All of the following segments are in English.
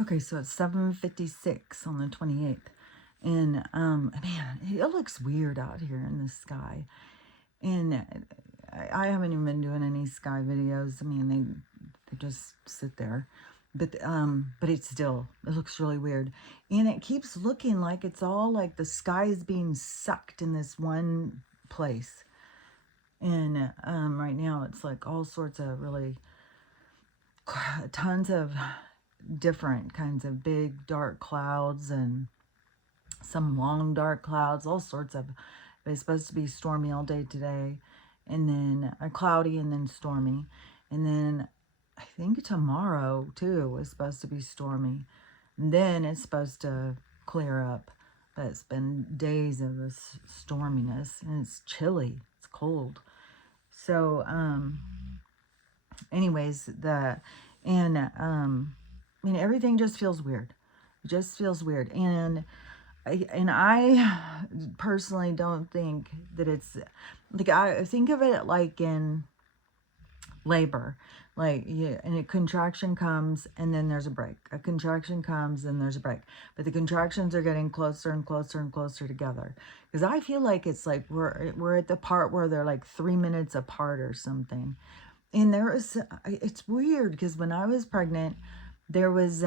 Okay, so it's 7:56 on the 28th. And man, it looks weird out here in the sky. And I haven't even been doing any sky videos. I mean, they just sit there. But it looks really weird. And it keeps looking like it's all like the sky is being sucked in this one place. And right now it's like all sorts of really tons of different kinds of big dark clouds and some long dark clouds, all sorts of. It's supposed to be stormy all day today, and then cloudy and then stormy, and then I think tomorrow too is supposed to be stormy. And then it's supposed to clear up, but it's been days of this storminess, and it's chilly. It's cold. So, anyways, I mean, everything just feels weird. It just feels weird, and I personally don't think that it's like, I think of it like in labor, like, yeah, and a contraction comes and then there's a break. A contraction comes and there's a break, but the contractions are getting closer and closer and closer together. Because I feel like it's like we're at the part where they're like 3 minutes apart or something. And it's weird because when I was pregnant, there was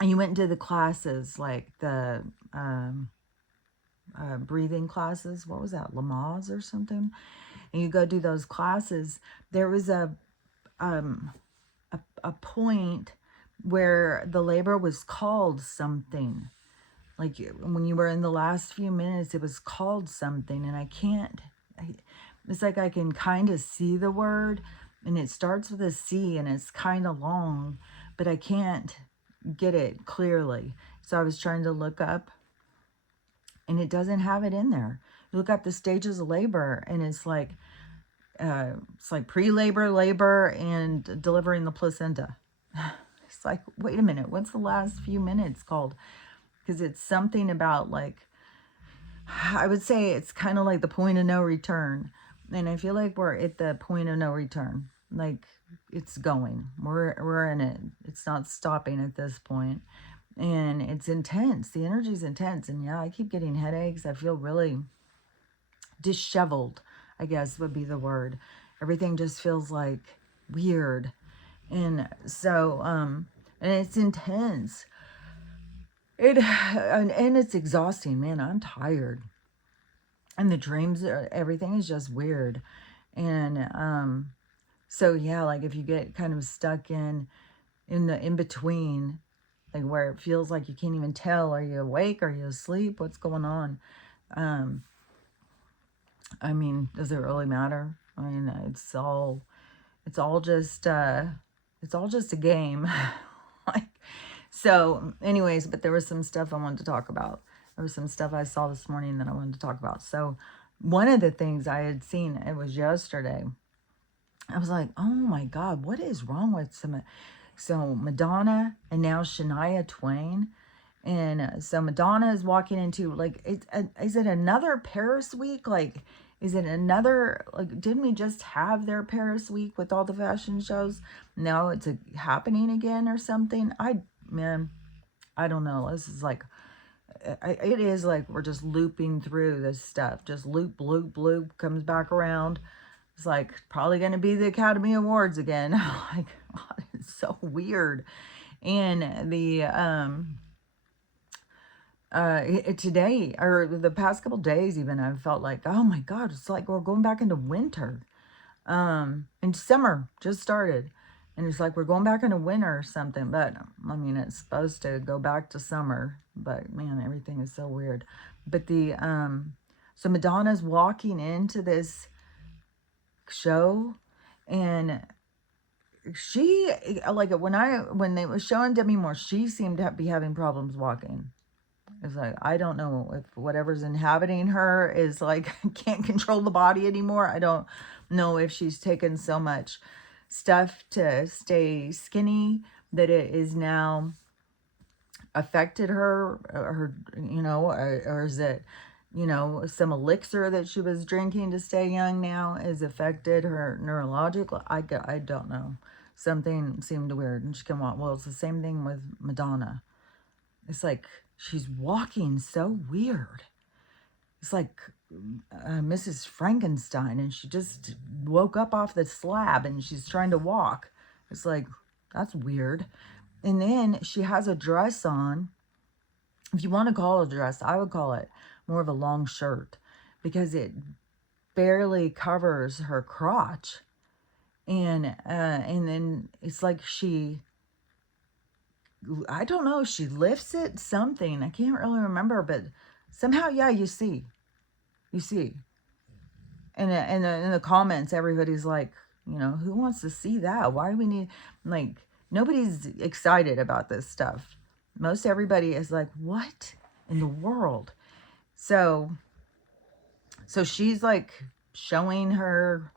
and you went into the classes, like the breathing classes. What was that, Lamaze or something? And you go do those classes. There was a point where the labor was called something. Like when you were in the last few minutes, it was called something, and I can't. It's like I can kind of see the word, and it starts with a C, and it's kind of long, but I can't get it clearly. So I was trying to look up, and it doesn't have it in there. You look up the stages of labor, and it's like pre-labor, labor, and delivering the placenta. It's like, wait a minute, what's the last few minutes called? Because it's something about, like, I would say it's kind of like the point of no return. And I feel like we're at the point of no return. Like, it's going. We're in it. It's not stopping at this point. And it's intense. The energy's intense. And yeah, I keep getting headaches. I feel really disheveled, I guess would be the word. Everything just feels like weird. And so, and it's intense. And it's exhausting, man. I'm tired. And the dreams, everything is just weird. And so yeah, like if you get kind of stuck in the in between, like where it feels like you can't even tell, are you awake, are you asleep, what's going on? I mean, does it really matter? I mean, it's all just a game. Like, so anyways, but there was some stuff I wanted to talk about. There was some stuff I saw this morning that I wanted to talk about. So one of the things I had seen, it was yesterday, I was like, oh my God, what is wrong with so Madonna and now Shania Twain. And so Madonna is walking into, like, is it another Paris week? Like, is it another, like, didn't we just have their Paris week with all the fashion shows? No, it's happening again or something. Man, I don't know. This is like, it is like we're just looping through this stuff. Just loop, loop, loop, comes back around. It's like probably going to be the Academy Awards again. Like, God, it's so weird. And today, or the past couple days even, I've felt like, oh my God, it's like we're going back into winter. And summer just started. And it's like we're going back into winter or something. But I mean, it's supposed to go back to summer. But man, everything is so weird. But so Madonna's walking into this show, and she, like, when they were showing Demi Moore, she seemed to be having problems walking. It's like, I don't know if whatever's inhabiting her is like can't control the body anymore. I don't know if she's taken so much stuff to stay skinny that it is now affected her, or is it, some elixir that she was drinking to stay young now has affected her neurological. I don't know. something seemed weird. And she came on, well, it's the same thing with Madonna. It's like she's walking so weird. It's like Mrs. Frankenstein, and she just woke up off the slab and she's trying to walk. It's like, that's weird. And then she has a dress on. If you want to call it a dress, I would call it more of a long shirt, because it barely covers her crotch. And then it's like she, I don't know, she lifts it, something. I can't really remember, but somehow, yeah, you see. And in the comments, everybody's like, who wants to see that? Why do we need, like, nobody's excited about this stuff. Most everybody is like, what in the world? So she's like showing her,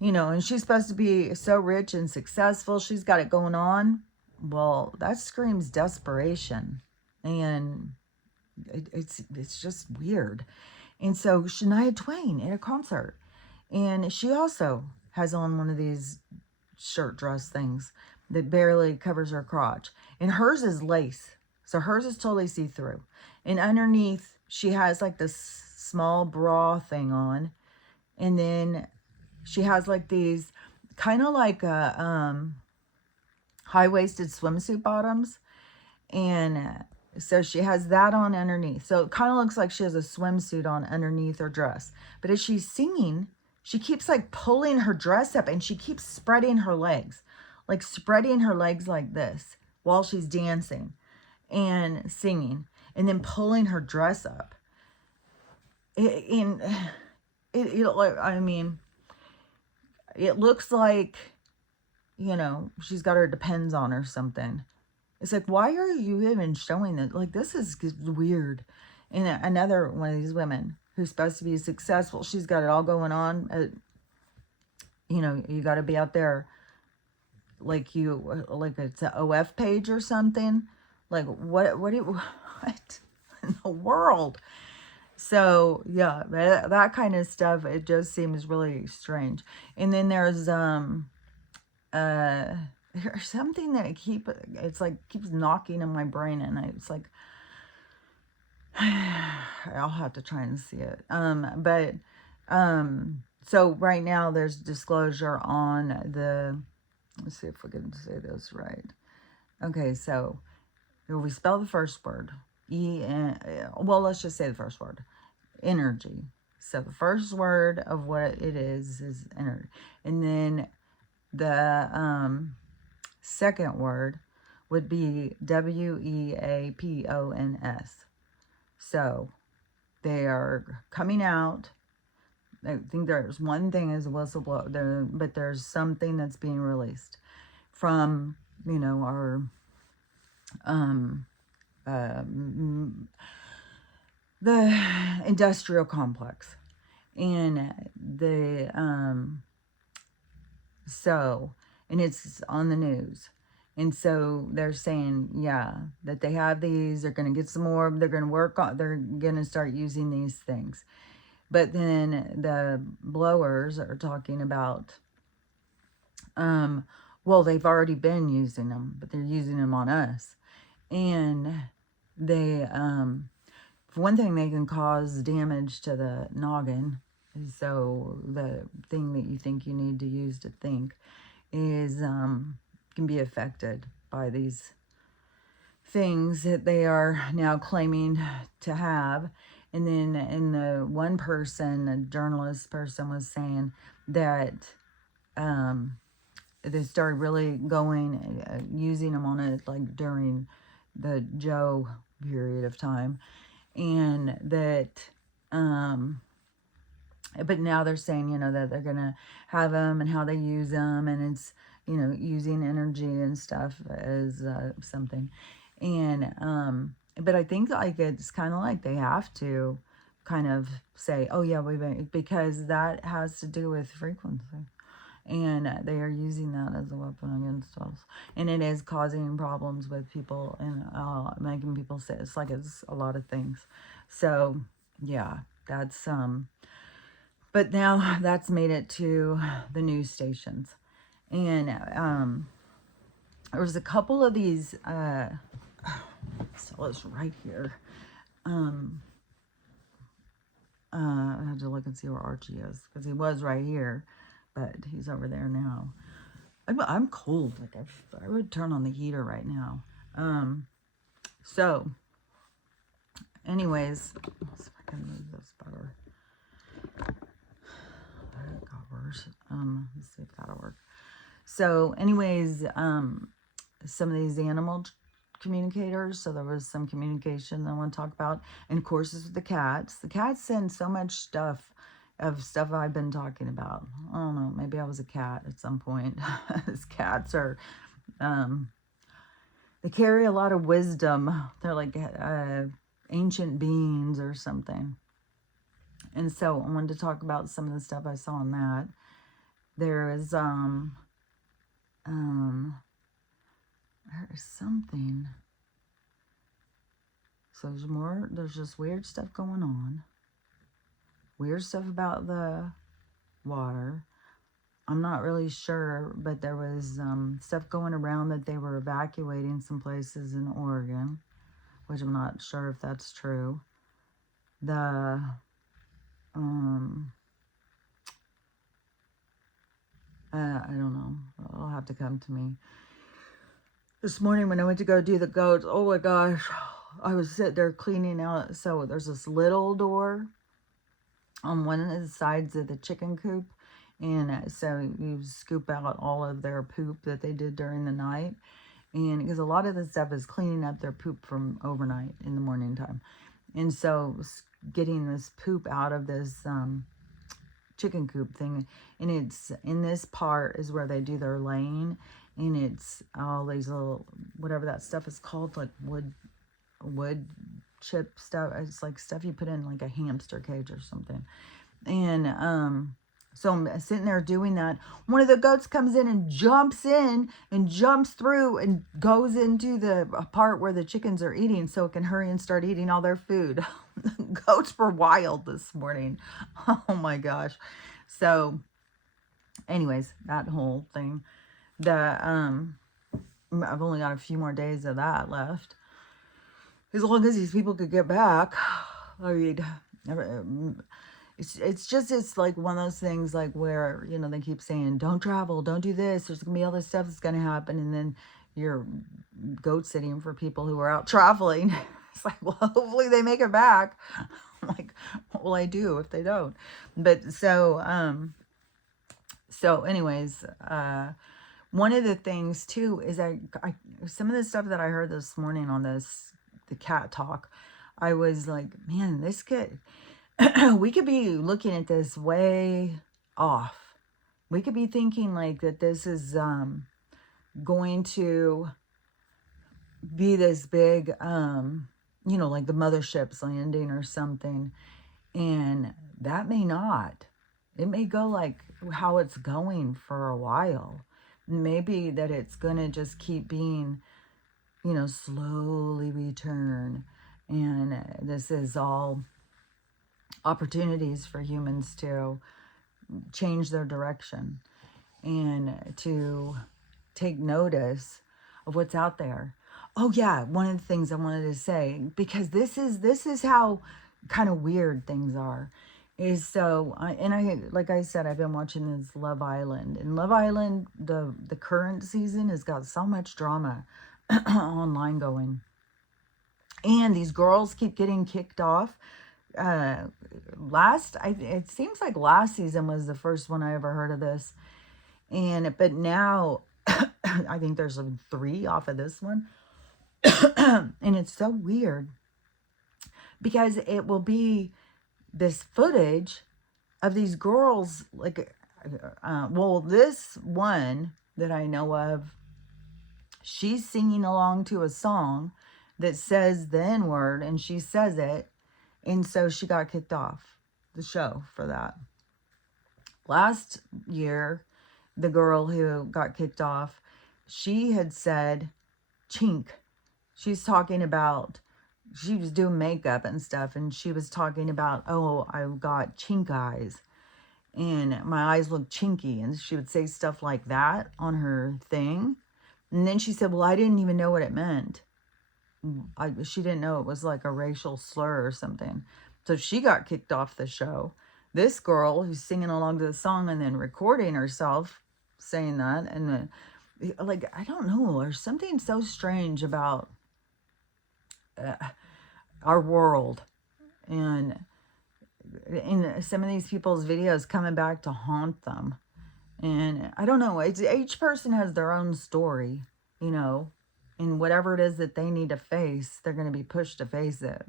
and she's supposed to be so rich and successful. She's got it going on. Well, that screams desperation. And it's just weird. And so Shania Twain at a concert, and she also has on one of these shirt dress things that barely covers her crotch, and hers is lace, so hers is totally see-through, and underneath she has like this small bra thing on, and then she has like these kind of like high-waisted swimsuit bottoms, and so she has that on underneath. So it kind of looks like she has a swimsuit on underneath her dress. But as she's singing, she keeps like pulling her dress up, and she keeps spreading her legs. Like spreading her legs like this while she's dancing and singing. And then pulling her dress up. I mean, it looks like, she's got her Depends on or something. It's like, why are you even showing it? Like, this is weird. And another one of these women who's supposed to be successful, she's got it all going on. You got to be out there like it's an OF page or something. Like, what in the world? So, yeah, that kind of stuff, it just seems really strange. And then there's something that it's like keeps knocking in my brain, and it's like I'll have to try and see it. So right now there's disclosure on the, let's see if we can say this right. Okay, so we spell the first word well, let's just say the first word, energy. So the first word of what it is energy, and then the second word would be WEAPONS. So they are coming out. I think there's one thing as a whistleblower, but there's something that's being released from, our the industrial complex. And and it's on the news. And so they're saying, yeah, that they have these, they're going to get some more, they're going to work on, they're going to start using these things. But then the blowers are talking about, well, they've already been using them, but they're using them on us. And they, for one thing, they can cause damage to the noggin. So the thing that you think you need to use to think is, can be affected by these things that they are now claiming to have. And then in the one person, a journalist person, was saying that they started really going, using them on it like during the Joe period of time. And that, but now they're saying, that they're going to have them and how they use them. And it's, using energy and stuff as something. And, but I think like it's kind of like they have to kind of say, oh yeah, because that has to do with frequency. And they are using that as a weapon against us. And it is causing problems with people and making people sick. It's like it's a lot of things. So, yeah, that's, but now that's made it to the news stations. And there was a couple of these, so it's right here. I have to look and see where Archie is, because he was right here, but he's over there now. I'm cold. Like I would turn on the heater right now. So, anyways, let's see if I can move this better. That got worse. Let's see if that'll work. So, anyways, some of these animal communicators. So there was some communication that I want to talk about, and of course, it's with the cats. The cats send so much stuff I've been talking about. I don't know. Maybe I was a cat at some point. These cats are, they carry a lot of wisdom. They're like ancient beings or something. And so I wanted to talk about some of the stuff I saw in that. There is there is something. So there's more. There's just weird stuff going on. Weird stuff about the water. I'm not really sure, but there was stuff going around that they were evacuating some places in Oregon, which I'm not sure if that's true. The I don't know. It'll have to come to me. This morning when I went to go do the goats, oh my gosh, I was sitting there cleaning out. So there's this little door on one of the sides of the chicken coop. And so you scoop out all of their poop that they did during the night. And because a lot of the stuff is cleaning up their poop from overnight in the morning time. And so getting this poop out of this chicken coop thing. And it's in this part is where they do their laying. And it's all these little, whatever that stuff is called, like wood chip stuff. It's like stuff you put in like a hamster cage or something. And so I'm sitting there doing that. One of the goats comes in and jumps through and goes into the part where the chickens are eating so it can hurry and start eating all their food. Goats were wild this morning. Oh my gosh. So anyways, that whole thing. I've only got a few more days of that left. As long as these people could get back. I mean, it's like one of those things like where, you know, they keep saying, don't travel, don't do this. There's going to be all this stuff that's going to happen. And then you're goat sitting for people who are out traveling. It's like, well, hopefully they make it back. I'm like, what will I do if they don't? But so anyways, one of the things too is I some of the stuff that I heard this morning on the cat talk, I was like, man, this could, we could be looking at this way off. We could be thinking like that this is going to be this big, you know, like the mothership's landing or something. And that may not. It may go like how it's going for a while. Maybe that it's going to just keep being, you know, slowly return. And this is all opportunities for humans to change their direction and to take notice of what's out there. Oh yeah, one of the things I wanted to say, because this is how kind of weird things are, is so I like I said, I've been watching this Love Island, and Love Island, the current season has got so much drama online going, and these girls keep getting kicked off. It seems like last season was the first one I ever heard of this, but now I think there's 3 off of this one. And it's so weird because it will be this footage of these girls, like, well, this one that I know of, she's singing along to a song that says the N-word, and she says it, and so she got kicked off the show for that. Last year, the girl who got kicked off, she had said chink. She's talking about, she was doing makeup and stuff, and she was talking about, oh, I got chink eyes. and my eyes look chinky. And she would say stuff like that on her thing. And then she said, well, I didn't even know what it meant. She didn't know it was like a racial slur or something. So she got kicked off the show. This girl who's singing along to the song and then recording herself saying that, and like, I don't know, there's something so strange about uh, our world, and in some of these people's videos coming back to haunt them. And I don't know, each person has their own story, you know, and whatever it is that they need to face, they're going to be pushed to face it.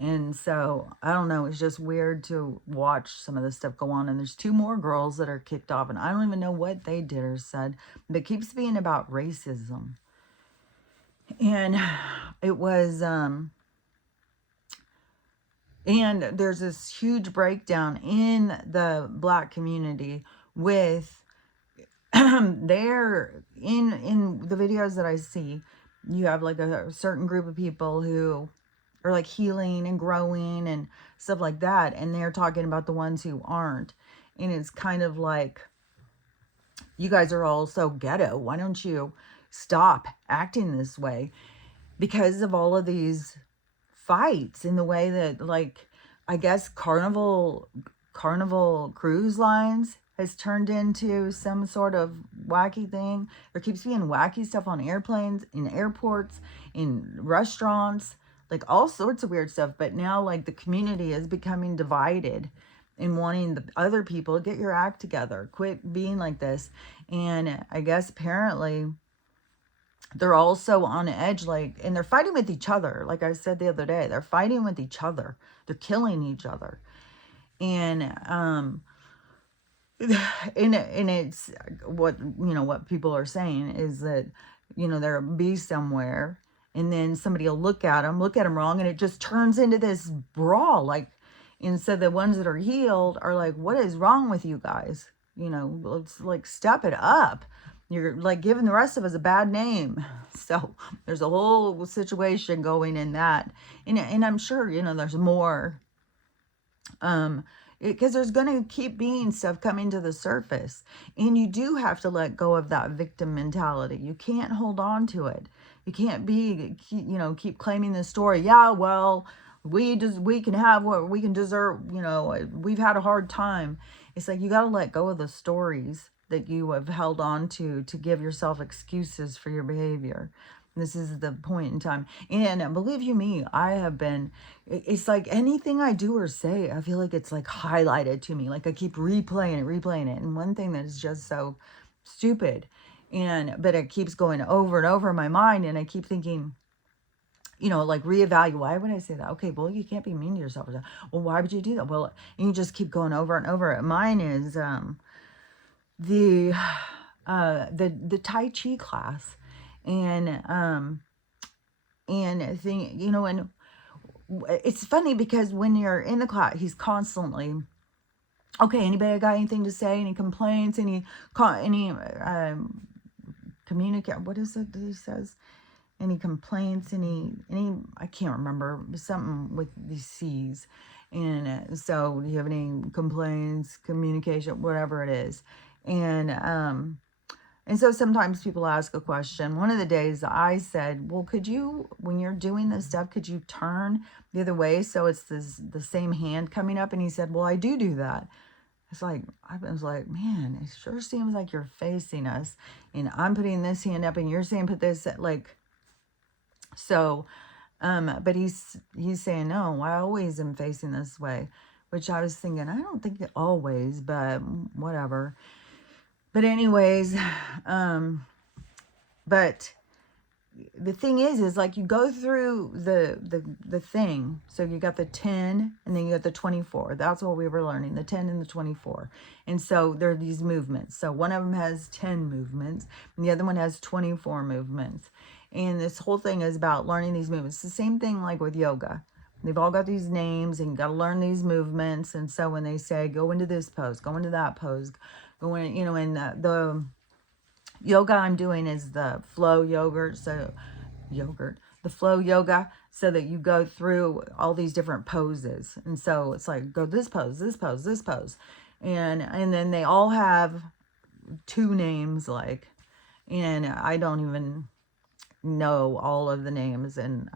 And so, I don't know, it's just weird to watch some of this stuff go on. And there's 2 more girls that are kicked off, and I don't even know what they did or said, but it keeps being about racism. And it was, and there's this huge breakdown in the Black community with there in the videos that I see, you have like a certain group of people who are like healing and growing and stuff like that, and they're talking about the ones who aren't. And it's kind of like, you guys are all so ghetto, why don't you stop acting this way? Because of all of these fights, in the way that, like, I guess Carnival Cruise Lines has turned into some sort of wacky thing. There keeps being wacky stuff on airplanes, in airports, in restaurants, like all sorts of weird stuff. But now, like, the community is becoming divided and wanting the other people to get your act together, quit being like this. And I guess apparently they're also on edge, like, and they're fighting with each other. Like I said the other day, they're fighting with each other. They're killing each other. And and it's what, you know, what people are saying is that, you know, they'll be somewhere, and then somebody will look at them wrong, and it just turns into this brawl. Like, and so the ones that are healed are like, what is wrong with you guys? You know, let's like step it up. You're like giving the rest of us a bad name. So there's a whole situation going in that. And I'm sure, you know, there's more. Because there's going to keep being stuff coming to the surface. And you do have to let go of that victim mentality. You can't hold on to it. You can't be, you know, keep claiming the story. Yeah, well, we can have what we can deserve, you know, we've had a hard time. It's like, you got to let go of the stories that you have held on to give yourself excuses for your behavior. This is the point in time. And believe you me, I have been, it's like anything I do or say, I feel like it's like highlighted to me. Like I keep replaying it. And one thing that is just so stupid, but it keeps going over and over in my mind. And I keep thinking, you know, like reevaluate. Why would I say that? Okay, well, you can't be mean to yourself. Well, why would you do that? Well, and you just keep going over and over it. Mine is the Tai Chi class. And thing, you know, and it's funny because when you're in the class, he's constantly, okay, anybody got anything to say, any complaints, any communicate, what is it that he says? Any complaints, any, I can't remember, something with these C's. And so, do you have any complaints, communication, whatever it is? And so sometimes people ask a question. One of the days I said, well, could you, when you're doing this stuff, could you turn the other way so it's the same hand coming up? And he said, well, I do that. It's like, I was like, man, it sure seems like you're facing us. And I'm putting this hand up and you're saying put this, like, so, but he's saying, no, I always am facing this way. Which I was thinking, I don't think it always, but whatever. But anyways, but the thing is like you go through the thing. So you got the 10 and then you got the 24. That's what we were learning, the 10 and the 24. And so there are these movements. So one of them has 10 movements and the other one has 24 movements. And this whole thing is about learning these movements. It's the same thing like with yoga. They've all got these names and you got to learn these movements. And so when they say, go into this pose, go into that pose, going, you know, and the yoga I'm doing is the flow yogurt, the flow yoga, so that you go through all these different poses. And so it's like, go this pose, this pose, this pose. And then they all have two names, like, and I don't even know all of the names, and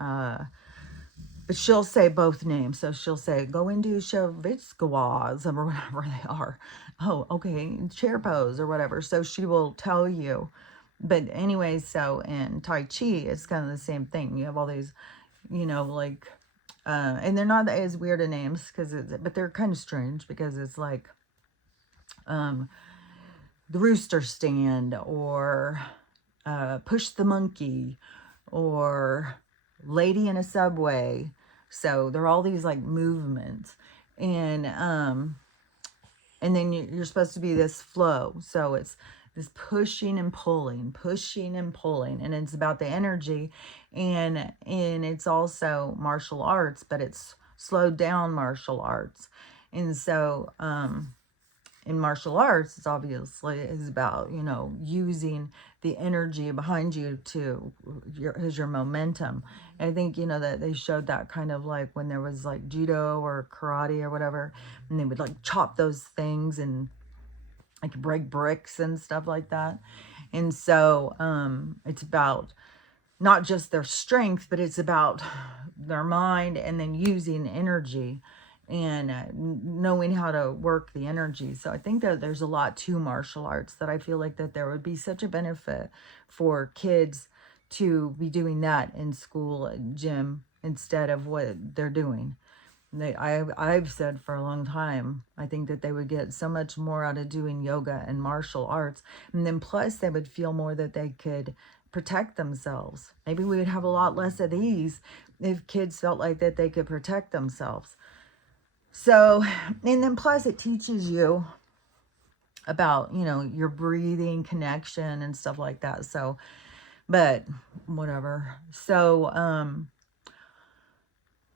but she'll say both names. So she'll say, go into Shavitskawaz or whatever they are. Oh, okay, chair pose or whatever. So she will tell you. But anyway, so in Tai Chi, it's kind of the same thing. You have all these, like, and they're not as weird a names, but they're kind of strange, because it's like the rooster stand, or push the monkey, or lady in a subway. So they're all these like movements, and then you're supposed to be this flow. So it's this pushing and pulling, and it's about the energy, and it's also martial arts, but it's slowed down martial arts. And so in martial arts, it's obviously is about, using the energy behind you to your momentum. And I think, that they showed that kind of like when there was like judo or karate or whatever, and they would like chop those things and like break bricks and stuff like that. And so it's about not just their strength, but it's about their mind, and then using energy, and knowing how to work the energy. So I think that there's a lot to martial arts, that I feel like that there would be such a benefit for kids to be doing that in school, gym, instead of what they're doing. I've said for a long time, I think that they would get so much more out of doing yoga and martial arts. And then plus they would feel more that they could protect themselves. Maybe we would have a lot less of these if kids felt like that they could protect themselves. So, and then plus it teaches you about, your breathing connection and stuff like that. So, but whatever. So,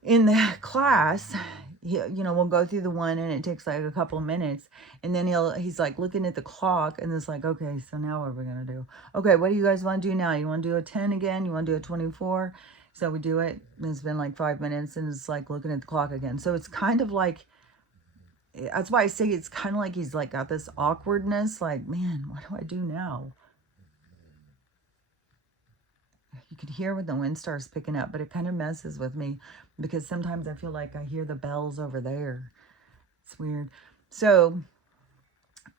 in the class, we'll go through the one, and it takes like a couple of minutes, and then he's like looking at the clock, and it's like, okay, so now what are we gonna do? Okay, what do you guys want to do now? You want to do a 10 again? You want to do a 24? So we do it, and it's been like 5 minutes, and it's like looking at the clock again. So it's kind of like, that's why I say it's kind of like he's like got this awkwardness, like, man, what do I do now? You can hear when the wind starts picking up, but it kind of messes with me, because sometimes I feel like I hear the bells over there. It's weird. So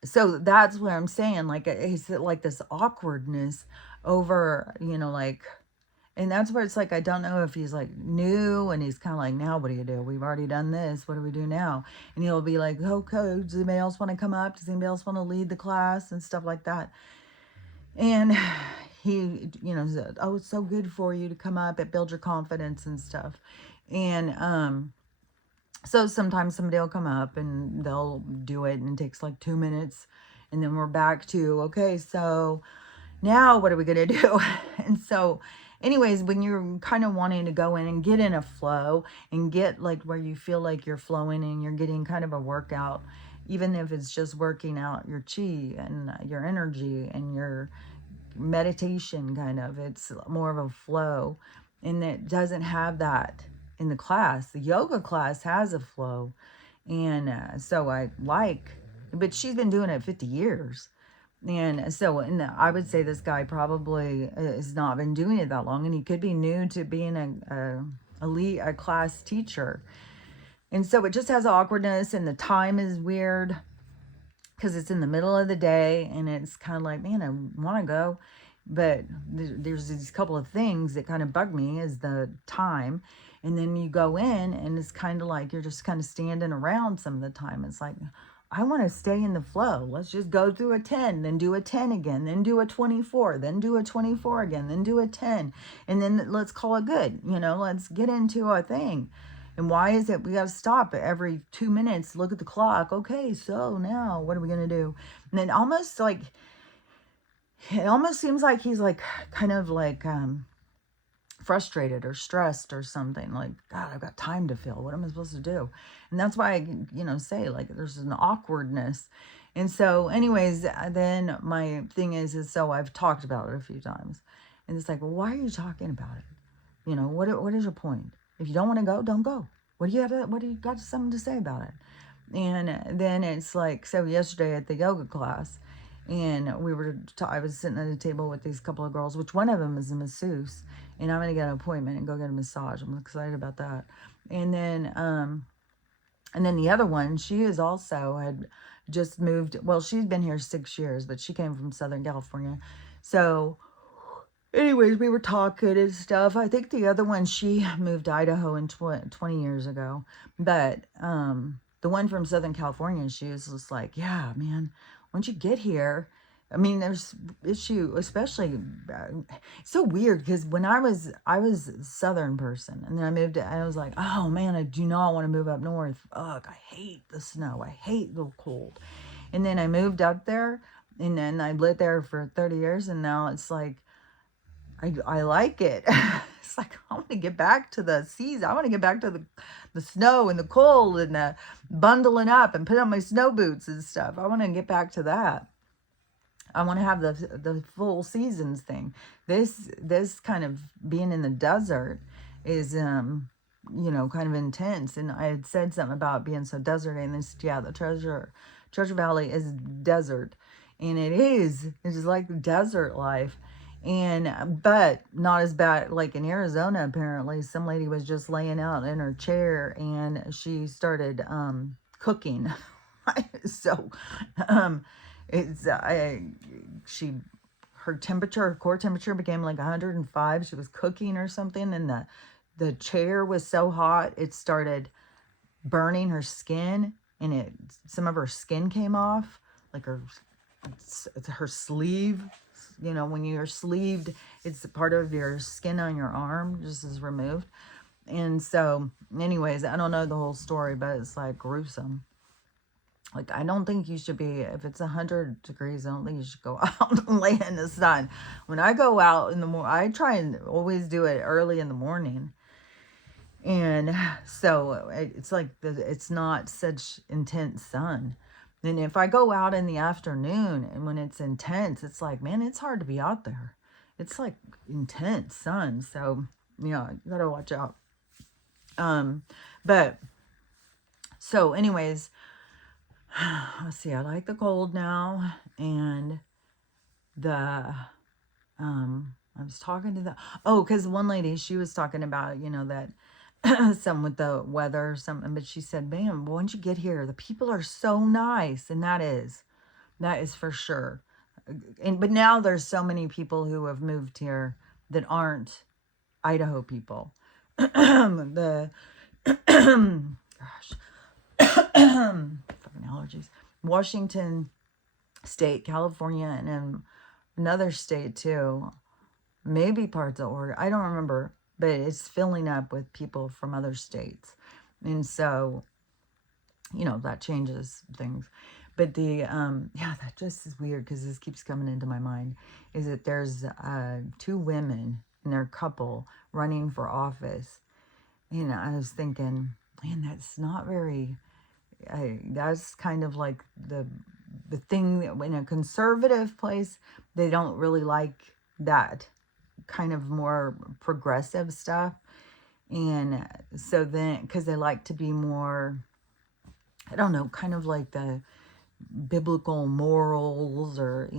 that's what I'm saying. Like, it's like this awkwardness over, like, and that's where it's like, I don't know if he's like new, and he's kind of like, now what do you do? We've already done this. What do we do now? And he'll be like, oh, coach, does anybody else want to come up? Does anybody else want to lead the class and stuff like that? And he, said, oh, it's so good for you to come up. It builds your confidence and stuff. And so sometimes somebody will come up and they'll do it, and it takes like 2 minutes. And then we're back to, okay, so now what are we going to do? And so anyways, when you're kind of wanting to go in and get in a flow and get like where you feel like you're flowing and you're getting kind of a workout, even if it's just working out your chi and your energy and your meditation, kind of, it's more of a flow, and it doesn't have that in the class. The yoga class has a flow, and so I like, but she's been doing it 50 years. And so, I would say this guy probably has not been doing it that long, and he could be new to being a class teacher. And so it just has awkwardness, and the time is weird, because it's in the middle of the day, and it's kind of like, man, I want to go, but there's these couple of things that kind of bug me, is the time. And then you go in, and it's kind of like you're just kind of standing around some of the time. It's like, I want to stay in the flow. Let's just go through a 10, then do a 10 again, then do a 24, then do a 24 again, then do a 10, and then let's call it good. Let's get into a thing. And why is it we got to stop every 2 minutes, look at the clock? Okay, so now what are we going to do? And then it almost seems like he's like kind of like frustrated or stressed or something. Like, God, I've got time to fill. What am I supposed to do? And that's why I, say like there's an awkwardness. And so anyways, then my thing is so I've talked about it a few times. And it's like, well, why are you talking about it? What is your point? If you don't want to go, don't go. What do you got something to say about it? And then it's like, so yesterday at the yoga class, and I was sitting at a table with these couple of girls, which one of them is a masseuse, and I'm going to get an appointment and go get a massage. I'm excited about that. And then, and then the other one, she is also had just moved. Well, she's been here 6 years, but she came from Southern California. So, anyways, we were talking and stuff. I think the other one, she moved to Idaho in 20 years ago. But the one from Southern California, she was just like, yeah, man, once you get here, I mean, there's issue, especially it's so weird because when I was a Southern person, and then I moved to, I was like, oh man, I do not want to move up north. Ugh, I hate the snow. I hate the cold. And then I moved up there, and then I lived there for 30 years, and now it's like I like it. It's like I want to get back to the season. I want to get back to the snow and the cold and the bundling up and put on my snow boots and stuff. I want to get back to that. I want to have the full seasons thing. This kind of being in the desert is kind of intense. And I had said something about being so deserty, and this, yeah, the Treasure Valley is desert, and it is. It's just like the desert life. And but not as bad like in Arizona. Apparently some lady was just laying out in her chair and she started cooking. So um it's she her temperature, her core temperature became like 105. She was cooking or something, and the chair was so hot it started burning her skin, and some of her skin came off, like her sleeve. When you're sleeved, it's part of your skin on your arm just is removed. And so, anyways, I don't know the whole story, but it's like gruesome. Like, I don't think you should be, if it's 100 degrees, I don't think you should go out and lay in the sun. When I go out in the morning, I try and always do it early in the morning. And so it's like, it's not such intense sun. And if I go out in the afternoon and when it's intense, it's like, man, it's hard to be out there. It's like intense sun. So, yeah, you gotta watch out. But so anyways, let's see, I like the cold now. And I was talking to because one lady, she was talking about, that some with the weather or something, but she said, man, once you get here, the people are so nice. And that is for sure. But now there's so many people who have moved here that aren't Idaho people. The gosh, fucking allergies. Washington State, California, and then another state too. Maybe parts of Oregon. I don't remember, but it's filling up with people from other states, and so that changes things. But that just is weird because this keeps coming into my mind, is that there's two women and their couple running for office. And I was thinking, man, that's not very, that's kind of like the thing that in a conservative place, they don't really like that kind of more progressive stuff. And so then, because they like to be more, I don't know, kind of like the biblical morals, or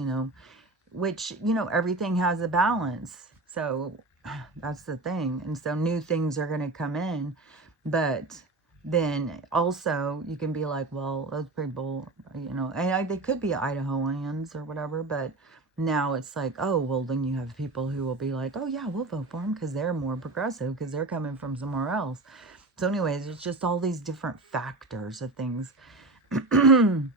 which everything has a balance. So that's the thing. And so new things are going to come in, but then also you can be like, well, those people, and they could be Idahoans or whatever, but now it's like, oh, well, then you have people who will be like, oh yeah, we'll vote for them because they're more progressive because they're coming from somewhere else. So anyways, it's just all these different factors of things. And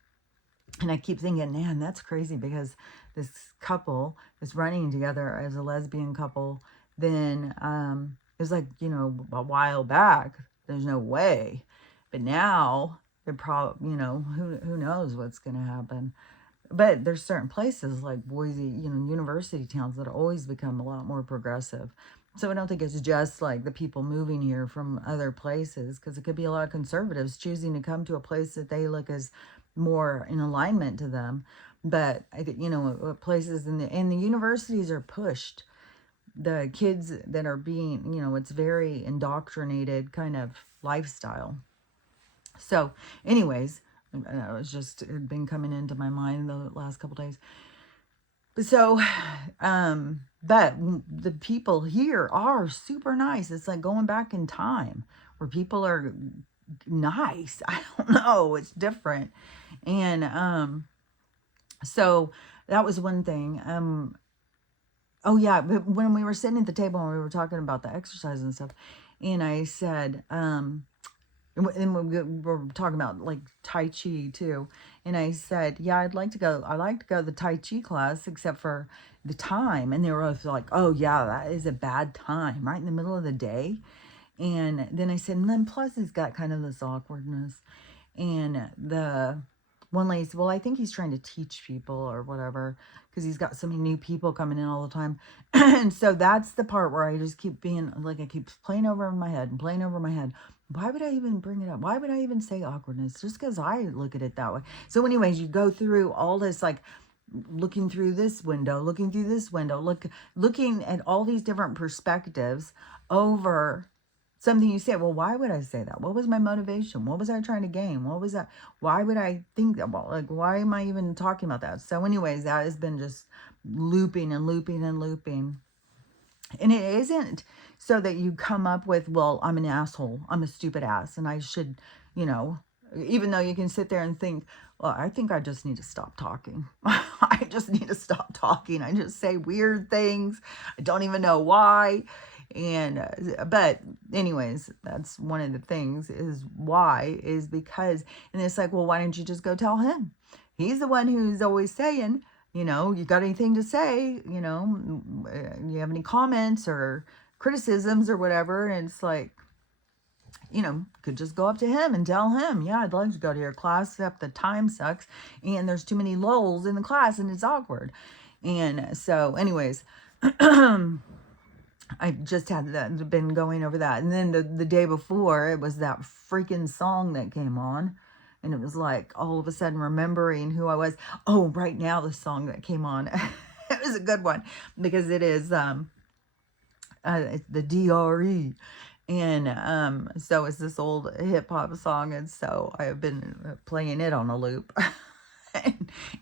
I keep thinking, man, that's crazy, because this couple is running together as a lesbian couple. Then it was like, a while back, there's no way. But now they're probably, who knows what's going to happen. But there's certain places like Boise, university towns that always become a lot more progressive. So I don't think it's just like the people moving here from other places, because it could be a lot of conservatives choosing to come to a place that they look as more in alignment to them. But I think, places and the universities are pushed. The kids that are being, it's very indoctrinated kind of lifestyle. So anyways, it was just, it had been coming into my mind the last couple days. So, but the people here are super nice. It's like going back in time where people are nice. I don't know. It's different. And, so that was one thing. Oh yeah, but when we were sitting at the table and we were talking about the exercise and stuff, and I said, and we were talking about like Tai Chi too. And I said, yeah, I'd like to go to the Tai Chi class, except for the time. And they were both like, oh yeah, that is a bad time, right in the middle of the day. And then I said, and then plus it's got kind of this awkwardness. And the one lady said, well, I think he's trying to teach people or whatever, because he's got so many new people coming in all the time. And so that's the part where I just keep being like, I keep playing over in my head and playing over my head. Why would I even bring it up? Why would I even say awkwardness? Just because I look at it that way. So anyways, you go through all this, like looking through this window, looking through this window, looking at all these different perspectives over something you say. Well, why would I say that? What was my motivation? What was I trying to gain? What was that? Why would I think that? Well, like, why am I even talking about that? So anyways, that has been just looping and looping and looping. And it isn't so that you come up with, well, I'm an asshole, I'm a stupid ass, and I should, you know, even though you can sit there and think, well, I think I just need to stop talking. I just need to stop talking. I just say weird things. I don't even know why. And, but anyways, that's one of the things is why is because, and it's like, well, why didn't you just go tell him? He's the one who's always saying, you know, you got anything to say, you know, you have any comments or criticisms or whatever. And it's like, you know, could just go up to him and tell him, yeah, I'd like to go to your class, except the time sucks and there's too many lulls in the class and it's awkward. And so anyways, I just had that, been going over that. And then the day before, it was that freaking song that came on. And it was like all of a sudden remembering who I was. Oh, right now, the song that came on, it was a good one because it is it's the DRE. And so it's this old hip hop song. And so I've been playing it on a loop.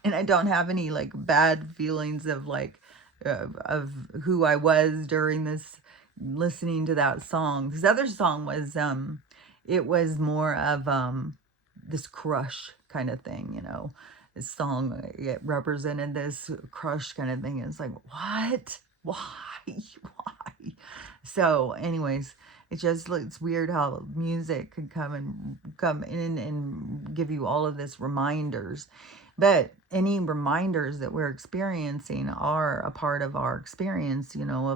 and I don't have any like bad feelings of like, of who I was during this listening to that song. This other song was it was more of this crush kind of thing, you know. This song, it represented this crush kind of thing. And it's like, what? Why? Why? So anyways, it's weird how music can come in and give you all of this reminders. But any reminders that we're experiencing are a part of our experience, you know,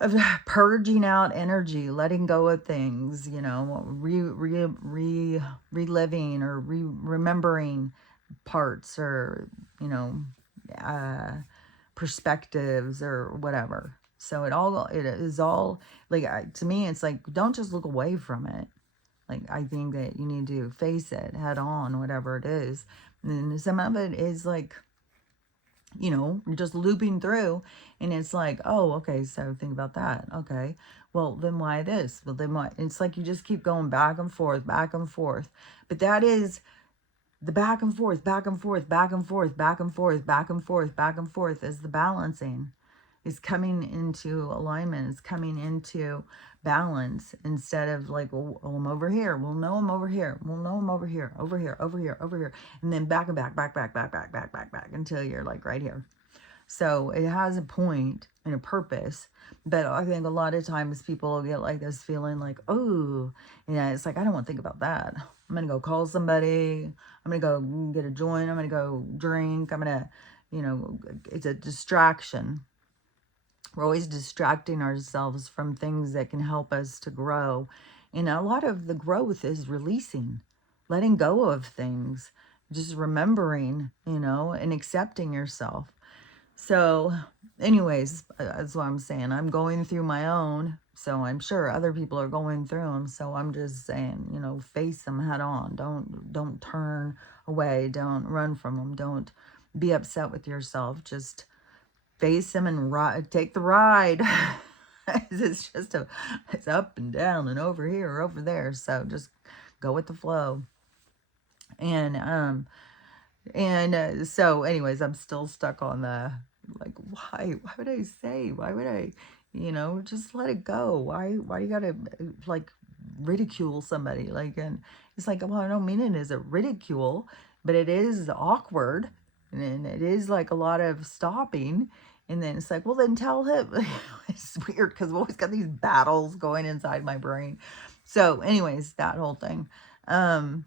of purging out energy, letting go of things, you know, reliving or remembering parts or, you know, perspectives or whatever. So it is all like, to me, it's like, don't just look away from it. Like, I think that you need to face it head on, whatever it is. And some of it is like, you know, you're just looping through and it's like, oh, okay, so think about that. Okay, well, then why this? Well, then why? It's like you just keep going back and forth, back and forth. But that is the back and forth, back and forth, back and forth, back and forth, back and forth, back and forth is the balancing. Is coming into alignment, is coming into balance instead of like, well, I'm over here. Well, no, I'm over here. Well, no, I'm over here, over here, over here, over here. And then back and back, back, back, back, back, back, back, back until you're like right here. So it has a point and a purpose. But I think a lot of times people will get like this feeling like, oh, yeah, it's like, I don't want to think about that. I'm going to go call somebody. I'm going to go get a joint. I'm going to go drink. I'm going to, you know, it's a distraction. We're always distracting ourselves from things that can help us to grow. And a lot of the growth is releasing, letting go of things, just remembering, you know, and accepting yourself. So anyways, that's what I'm saying. I'm going through my own, so I'm sure other people are going through them. So I'm just saying, you know, face them head on. Don't turn away. Don't run from them. Don't be upset with yourself. Just face them and take the ride. It's up and down and over here or over there. So just go with the flow. And so anyways, I'm still stuck on the, like, why would I say, why would I, just let it go. Why you gotta like ridicule somebody? Like, and it's like, well, I don't mean it as a ridicule, but it is awkward, and it is like a lot of stopping. And then it's like, well, then tell him. It's weird because I've always got these battles going inside my brain. So anyways, that whole thing. um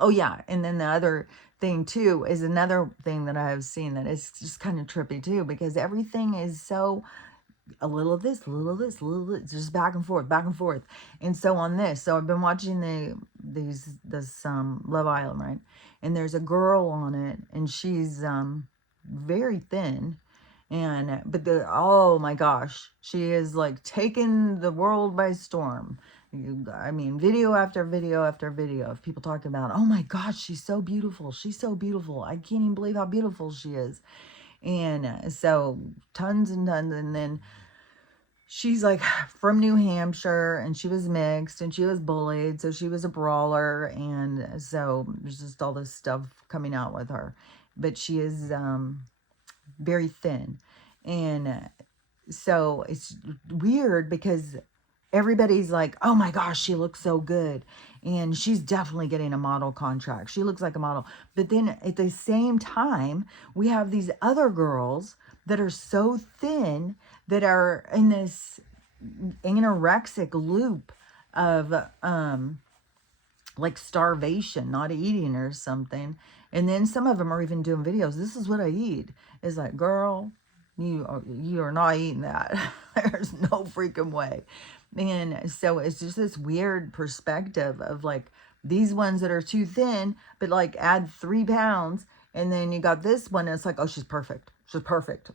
Oh yeah, and then the other thing too is another thing that I have seen that is just kind of trippy too, because everything is so a little of this, a little of this, a little of this, just back and forth, back and forth. And so on this, so I've been watching this Love Island, right? And there's a girl on it, and she's very thin, and but the oh my gosh, she is like taking the world by storm. I mean, video after video after video of people talking about, oh my gosh, she's so beautiful, she's so beautiful, I can't even believe how beautiful she is. And so tons and tons. And then she's like from New Hampshire, and she was mixed, and she was bullied, so she was a brawler. And so there's just all this stuff coming out with her, but she is very thin. And so it's weird because everybody's like, oh my gosh, she looks so good, and she's definitely getting a model contract, she looks like a model. But then at the same time, we have these other girls that are so thin, that are in this anorexic loop of like starvation, not eating or something. And then some of them are even doing videos, this is what I eat. It's like, girl, you are not eating that. There's no freaking way. And so it's just this weird perspective of like these ones that are too thin, but like add 3 pounds, and then you got this one, and it's like, oh, she's perfect, she's perfect.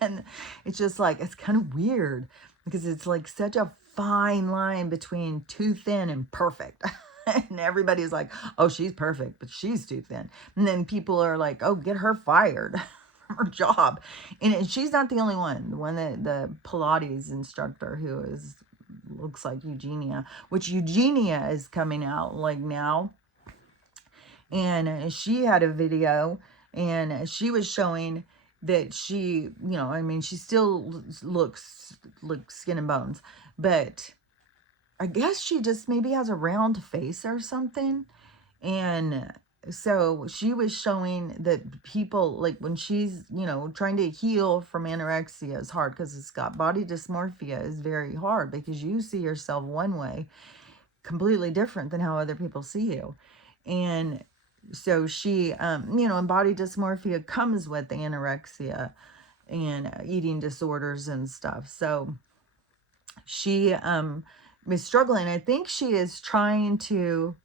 And it's just like, it's kind of weird because it's like such a fine line between too thin and perfect. And everybody's like, oh, she's perfect, but she's too thin. And then people are like, oh, get her fired from her job. And she's not the only one. The one that the Pilates instructor, who is looks like Eugenia, which Eugenia is coming out like now. And she had a video, and she was showing that she, I mean, she still looks like skin and bones, but I guess she just maybe has a round face or something. And so she was showing that people, like when she's, trying to heal from anorexia is hard, because it's got body dysmorphia is very hard, because you see yourself one way completely different than how other people see you. And so she, and body dysmorphia comes with anorexia and eating disorders and stuff. So she is struggling. I think she is trying to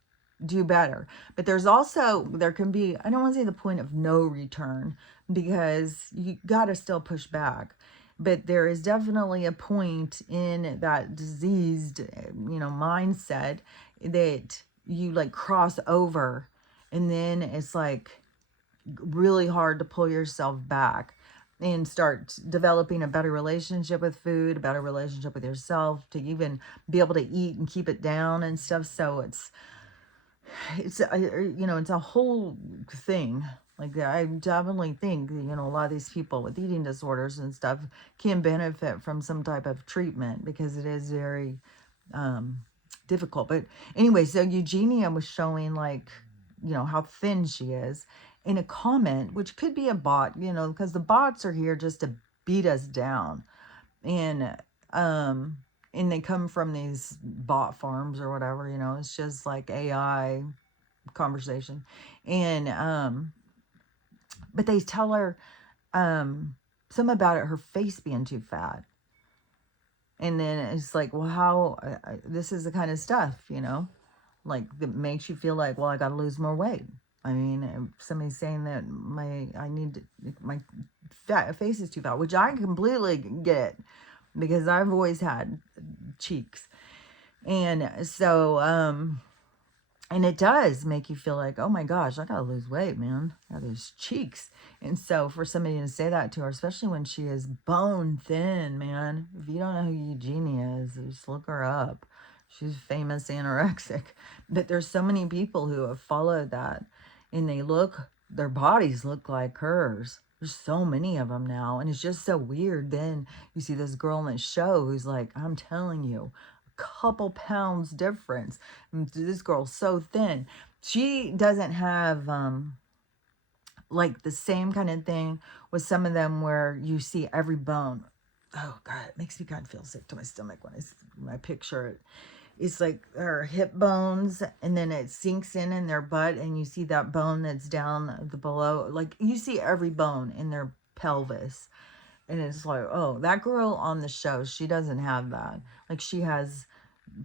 do better, but there can be, I don't want to say the point of no return, because you got to still push back, but there is definitely a point in that diseased, mindset, that you like cross over, and then it's like really hard to pull yourself back and start developing a better relationship with food, a better relationship with yourself, to even be able to eat and keep it down and stuff. So it's it's a whole thing. Like, I definitely think, a lot of these people with eating disorders and stuff can benefit from some type of treatment, because it is very difficult. But anyway, so Eugenia was showing like, how thin she is, in a comment, which could be a bot, because the bots are here just to beat us down. And they come from these bot farms or whatever, it's just like AI conversation. And but they tell her something about her face being too fat. And then it's like, well, how this is the kind of stuff, like that makes you feel like, well, I got to lose more weight. I mean, if somebody's saying that my face is too fat, which I completely get, because I've always had cheeks. And so And it does make you feel like, oh my gosh, I gotta lose weight, man. I got those cheeks. And so for somebody to say that to her, especially when she is bone thin, man, if you don't know who Eugenia is, just look her up. She's famous anorexic. But there's so many people who have followed that, and their bodies look like hers. There's so many of them now. And it's just so weird. Then you see this girl in the show who's like, I'm telling you, couple pounds difference. And this girl's so thin. She doesn't have like the same kind of thing with some of them where you see every bone. Oh God, it makes me kind of feel sick to my stomach when I picture it. It's like her hip bones, and then it sinks in their butt, and you see that bone that's down the below. Like you see every bone in their pelvis. And it's like, oh, that girl on the show, she doesn't have that. Like she has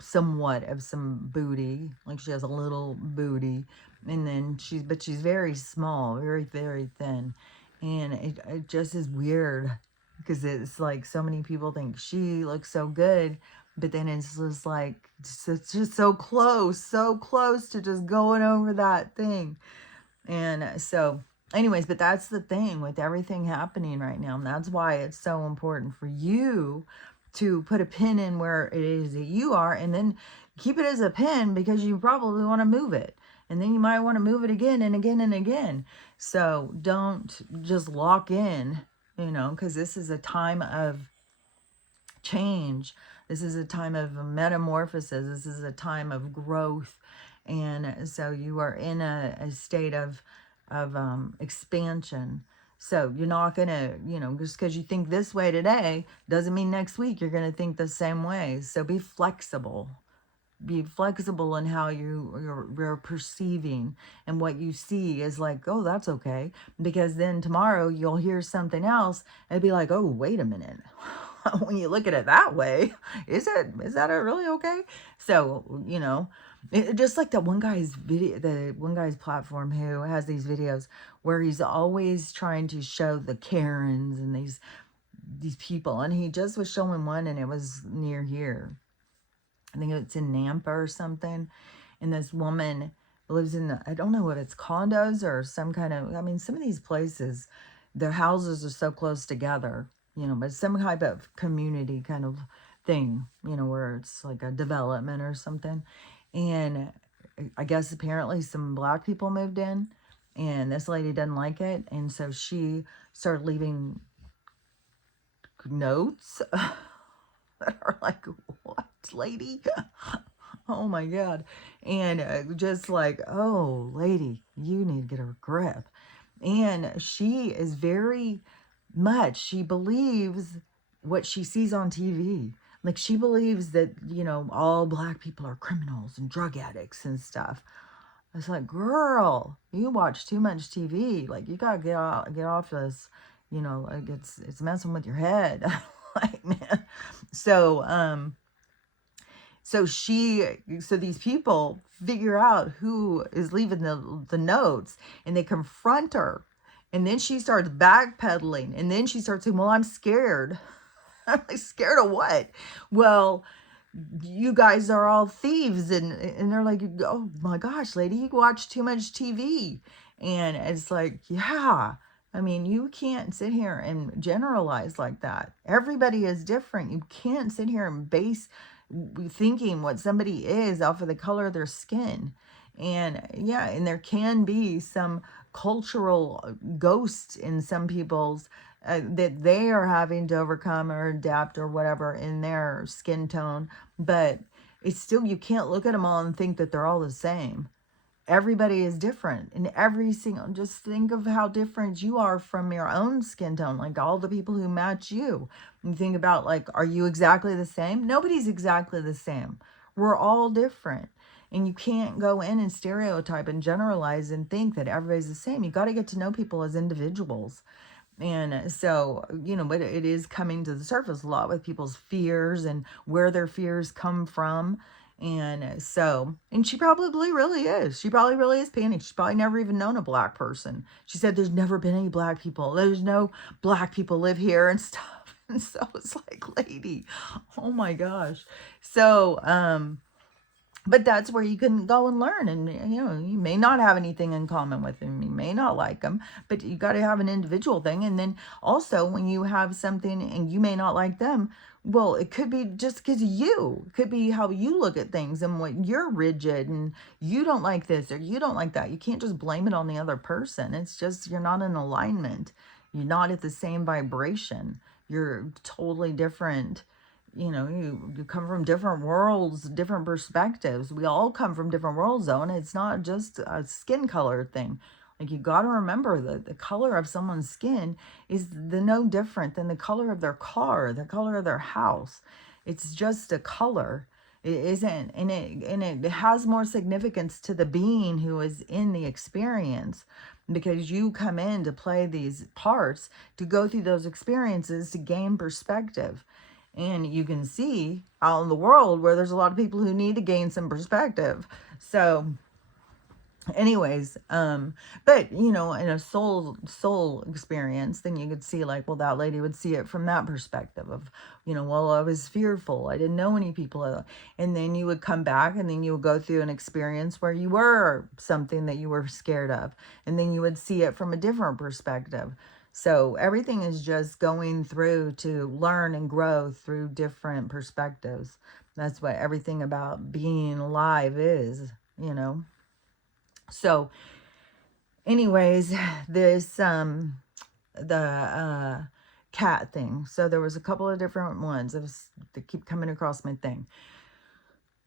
somewhat of some booty, like she has a little booty, and then but she's very small, very, very thin. And it just is weird because it's like so many people think she looks so good, but then it's just like, it's just so close to just going over that thing. And so anyways, but that's the thing with everything happening right now. And that's why it's so important for you to put a pin in where it is that you are, and then keep it as a pin, because you probably want to move it. And then you might want to move it again and again and again. So don't just lock in, because this is a time of change. This is a time of metamorphosis. This is a time of growth. And so you are in a state of expansion. So you're not going to, just because you think this way today doesn't mean next week you're going to think the same way. So be flexible. Be flexible in how you're perceiving, and what you see is like, oh, that's okay. Because then tomorrow you'll hear something else and be like, oh, wait a minute. When you look at it that way, is that really okay? So, just like that one guy's video, the one guy's platform who has these videos where he's always trying to show the Karens and these people, and he just was showing one, and it was near here. I think it's in Nampa or something. And this woman lives in, I don't know if it's condos or some kind of, some of these places, their houses are so close together, but some type of community kind of thing, where it's like a development or something. And I guess apparently some black people moved in, and this lady doesn't like it. And so she started leaving notes that are like, what, lady? Oh my God. And just like, oh, lady, you need to get a grip. And she is very much, she believes what she sees on TV. Like she believes that, all black people are criminals and drug addicts and stuff. It's like, girl, you watch too much TV. Like you gotta get off this, like it's messing with your head. Like, man. So these people figure out who is leaving the notes, and they confront her. And then she starts backpedaling, and then she starts saying, well, I'm scared. I'm like, scared of what? Well, you guys are all thieves. And they're like, oh my gosh, lady, you watch too much TV. And it's like, yeah. You can't sit here and generalize like that. Everybody is different. You can't sit here and base thinking what somebody is off of the color of their skin. And yeah, and there can be some cultural ghosts in some people's that they are having to overcome or adapt or whatever in their skin tone. But it's still, you can't look at them all and think that they're all the same. Everybody is different, and just think of how different you are from your own skin tone, like all the people who match you. And think about, like, are you exactly the same? Nobody's exactly the same. We're all different. And you can't go in and stereotype and generalize and think that everybody's the same. You got to get to know people as individuals. And so, but it is coming to the surface a lot with people's fears and where their fears come from. And so, and she probably really is. She probably really is panicked. She's probably never even known a black person. She said there's never been any black people. There's no black people live here and stuff. And so it's like, lady, oh my gosh. So, But that's where you can go and learn. And, you may not have anything in common with them. You may not like them, but you got to have an individual thing. And then also, when you have something and you may not like them, well, it could be just because of you. It could be how you look at things and what you're rigid and you don't like this or you don't like that. You can't just blame it on the other person. It's just you're not in alignment. You're not at the same vibration. You're totally different. You come from different worlds, different perspectives. We all come from different worlds, though, and it's not just a skin color thing. Like, you got to remember that the color of someone's skin is no different than the color of their car, the color of their house. It's just a color. It isn't, and it has more significance to the being who is in the experience, because you come in to play these parts, to go through those experiences, to gain perspective. And you can see out in the world where there's a lot of people who need to gain some perspective. So anyways, but in a soul experience, then you could see, like, well, that lady would see it from that perspective of, well, I was fearful, I didn't know any people. And then you would come back and then you would go through an experience where you were something that you were scared of, and then you would see it from a different perspective. So everything is just going through to learn and grow through different perspectives. That's what everything about being alive is, So anyways, this the cat thing. So there was a couple of different ones that keep coming across my thing.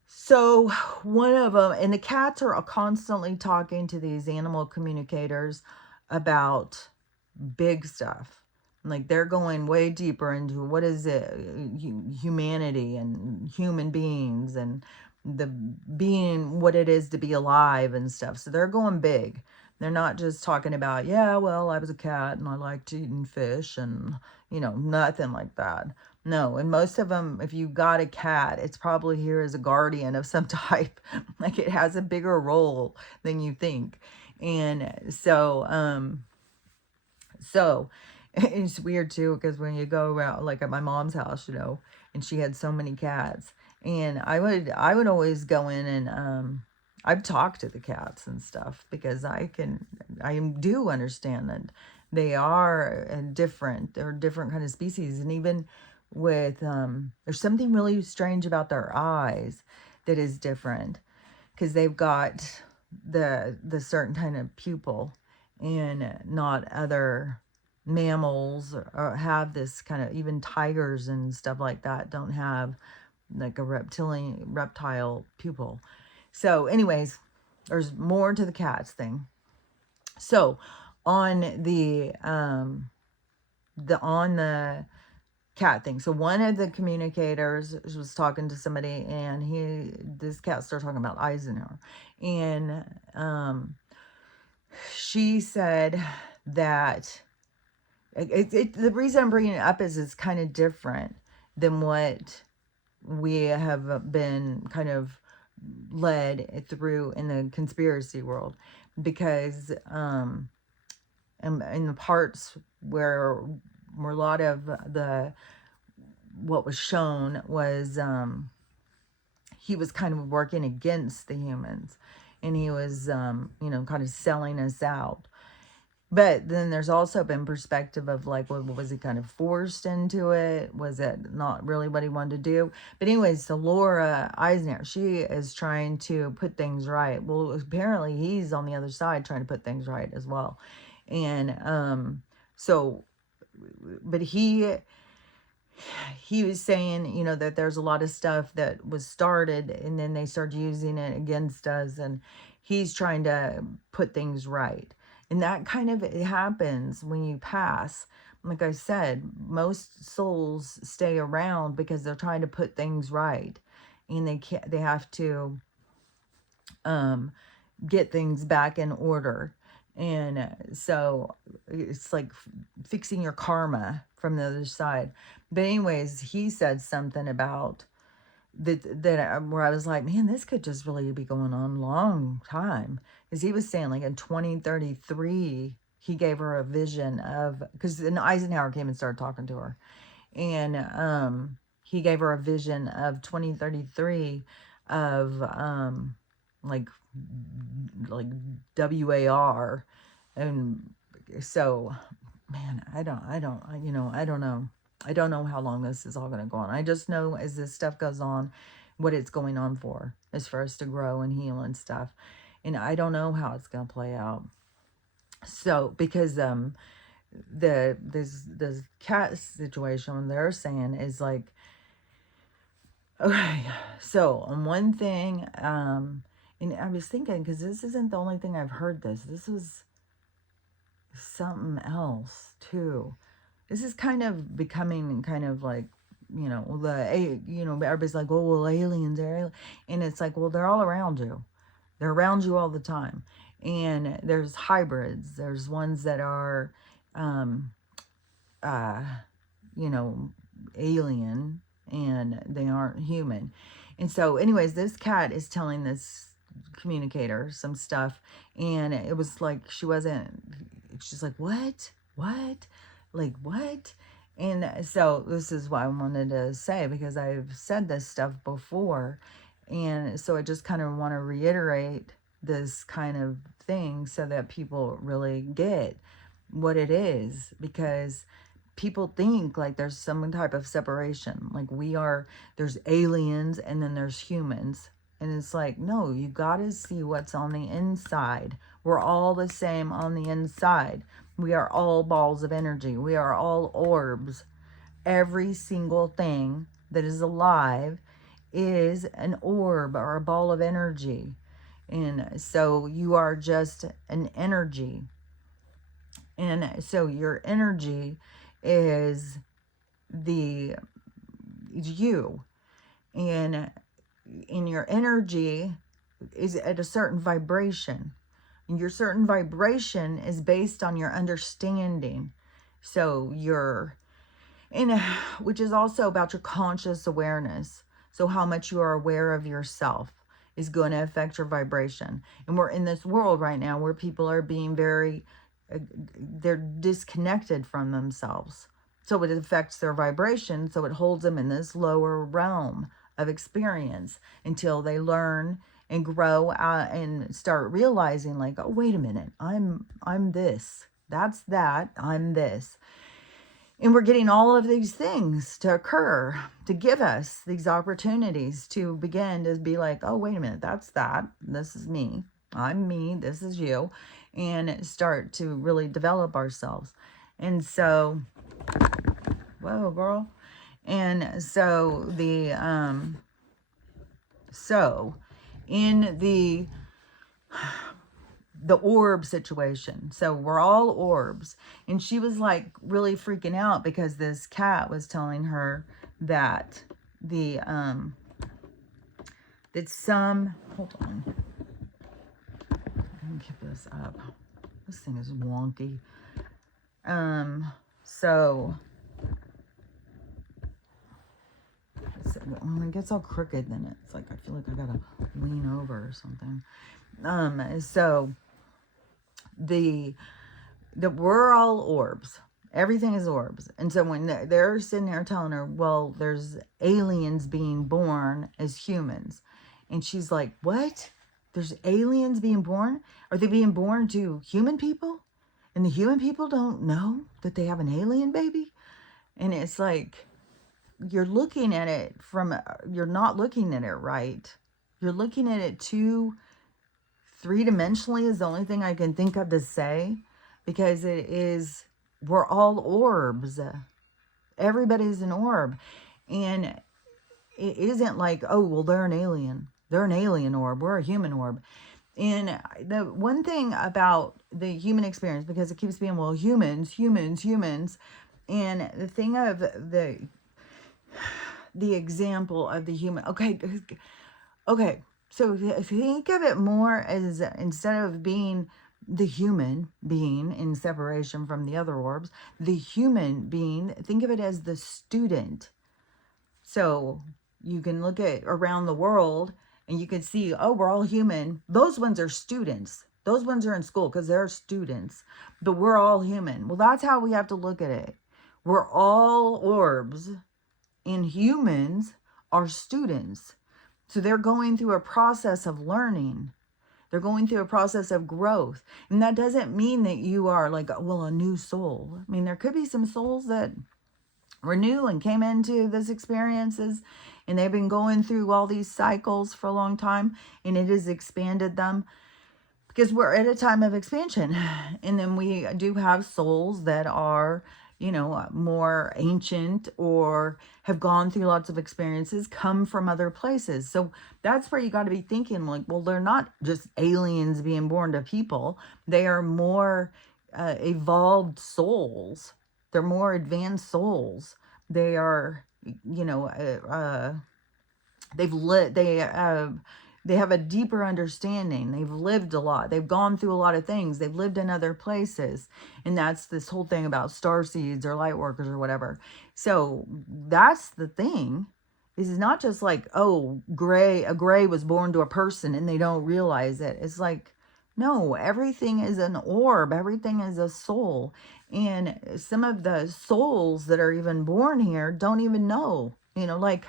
So one of them, and the cats are constantly talking to these animal communicators about big stuff. Like, they're going way deeper into what is it, humanity and human beings, and the being what it is to be alive and stuff. So they're going big. They're not just talking about, yeah, well, I was a cat and I liked eating fish and, nothing like that. No, and most of them, if you got a cat, it's probably here as a guardian of some type. Like, it has a bigger role than you think. And so it's weird too, because when you go around, like at my mom's house, and she had so many cats, and I would always go in and I've talked to the cats and stuff, because I do understand that they are different. They're a different kind of species, and even with there's something really strange about their eyes that is different, because they've got the certain kind of pupil, and not other mammals or have this kind of, even tigers and stuff like that don't have like a reptile pupil. So anyways, there's more to the cats thing. So on the cat thing, so one of the communicators was talking to somebody, and this cat started talking about Eisenhower, and she said that the reason I'm bringing it up is it's kind of different than what we have been kind of led through in the conspiracy world, because in the parts where a lot of what was shown was he was kind of working against the humans, and he was kind of selling us out. But then there's also been perspective of, like, well, was he kind of forced into it? Was it not really what he wanted to do? But anyways, so Laura Eisner, she is trying to put things right. Well, apparently he's on the other side trying to put things right as well. And but he was saying, that there's a lot of stuff that was started and then they started using it against us, and he's trying to put things right. And that kind of, it happens when you pass. Like I said, most souls stay around because they're trying to put things right, and they have to get things back in order. And so it's like fixing your karma from the other side. But anyways, he said something about that where I was like, man, this could just really be going on a long time. Because he was saying, like, in 2033, he gave her a vision of, because then Eisenhower came and started talking to her. And he gave her a vision of 2033 of like like WAR. And so, man, I don't know. I don't know how long this is all going to go on. I just know as this stuff goes on, what it's going on for is for us to grow and heal and stuff. And I don't know how it's going to play out. So, because this cat situation they're saying is like, okay, so on one thing, and I was thinking, because this isn't the only thing I've heard this was something else too. This is kind of becoming kind of like, everybody's like, oh, well, aliens are, and it's like, well, they're all around you. They're around you all the time. And there's hybrids. There's ones that are, um, uh, alien, and they aren't human. And so, anyways, this cat is telling this communicator some stuff, and it was like she's like, what, like, what? And so this is what I wanted to say, because I've said this stuff before, and so I just kind of want to reiterate this kind of thing so that people really get what it is, because people think like there's some type of separation, like there's aliens and then there's humans, and it's like, no, you gotta see what's on the inside. We're all the same on the inside. We are all balls of energy. We are all orbs. Every single thing that is alive is an orb or a ball of energy. And so you are just an energy. And so your energy is you. And in your energy is at a certain vibration. And your certain vibration is based on your understanding. So which is also about your conscious awareness. So how much you are aware of yourself is going to affect your vibration. And we're in this world right now where people are being they're disconnected from themselves. So it affects their vibration. So it holds them in this lower realm of experience until they learn and grow out and start realizing, like, oh, wait a minute, I'm this. That's that. I'm this. And we're getting all of these things to occur to give us these opportunities to begin to be like, oh, wait a minute, that's that. This is me. I'm me. This is you. And start to really develop ourselves. And so, whoa, girl. And so in the orb situation. So we're all orbs. And she was like really freaking out because this cat was telling her that hold on. Let me get this up. This thing is wonky. So when it gets all crooked, then it's like I feel like I gotta lean over or something. So we're all orbs. Everything is orbs. And so when they're sitting there telling her, well, there's aliens being born as humans. And she's like, what? There's aliens being born? Are they being born to human people? And the human people don't know that they have an alien baby? And it's like, you're looking at it you're not looking at it right. You're looking at it three-dimensionally is the only thing I can think of to say, because we're all orbs. Everybody's an orb. And it isn't like, oh, well, they're an alien. They're an alien orb. We're a human orb. And the one thing about the human experience, because it keeps being, well, humans. And the thing of the example of the human. Okay. So think of it more as, instead of being the human being in separation from the other orbs, the human being, think of it as the student. So you can look at around the world and you can see, oh, we're all human. Those ones are students. Those ones are in school because they're students. But we're all human. Well, that's how we have to look at it. We're all orbs, and humans are students. So they're going through a process of learning. They're going through a process of growth. And that doesn't mean that you are like, well, a new soul. I mean, there could be some souls that were new and came into this experiences, and they've been going through all these cycles for a long time, and it has expanded them, because we're at a time of expansion. And then we do have souls that are, you know, more ancient or have gone through lots of experiences, come from other places. So that's where you got to be thinking like, well, they're not just aliens being born to people. They are more evolved souls. They're more advanced souls. They are, you know, they have a deeper understanding. They've lived a lot. They've gone through a lot of things. They've lived in other places. And that's this whole thing about star seeds or light workers or whatever. So that's the thing. Is not just like, oh, a gray was born to a person and they don't realize it. It's like, no, everything is an orb. Everything is a soul. And some of the souls that are even born here don't even know, you know, like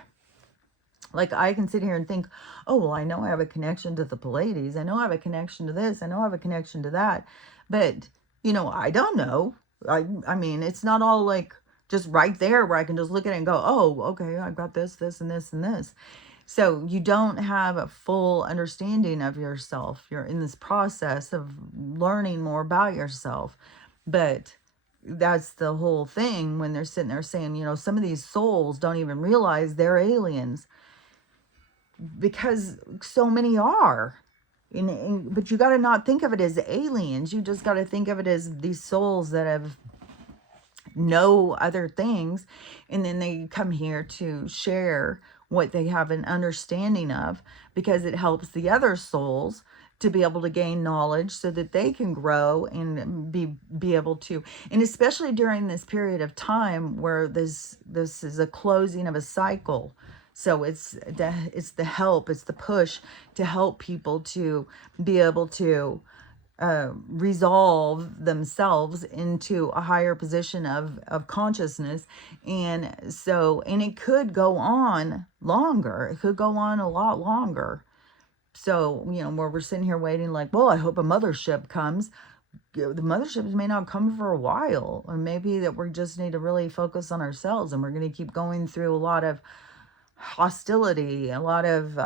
I can sit here and think, oh, well, I know I have a connection to the Pleiades. I know I have a connection to this. I know I have a connection to that. But, you know, I don't know. I mean, it's not all like just right there where I can just look at it and go, oh, okay, I've got this, this, and this, and this. So you don't have a full understanding of yourself. You're in this process of learning more about yourself. But that's the whole thing when they're sitting there saying, you know, some of these souls don't even realize they're aliens, because so many are. But you got to not think of it as aliens. You just got to think of it as these souls that have know other things, and then they come here to share what they have an understanding of, because it helps the other souls to be able to gain knowledge so that they can grow and be able to. And especially during this period of time where this is a closing of a cycle. So it's the help, it's the push to help people to be able to resolve themselves into a higher position of consciousness. And so, and it could go on longer. It could go on a lot longer. So, you know, where we're sitting here waiting like, well, I hope a mothership comes. The motherships may not come for a while. Or maybe that we just need to really focus on ourselves, and we're going to keep going through a lot of hostility, a lot of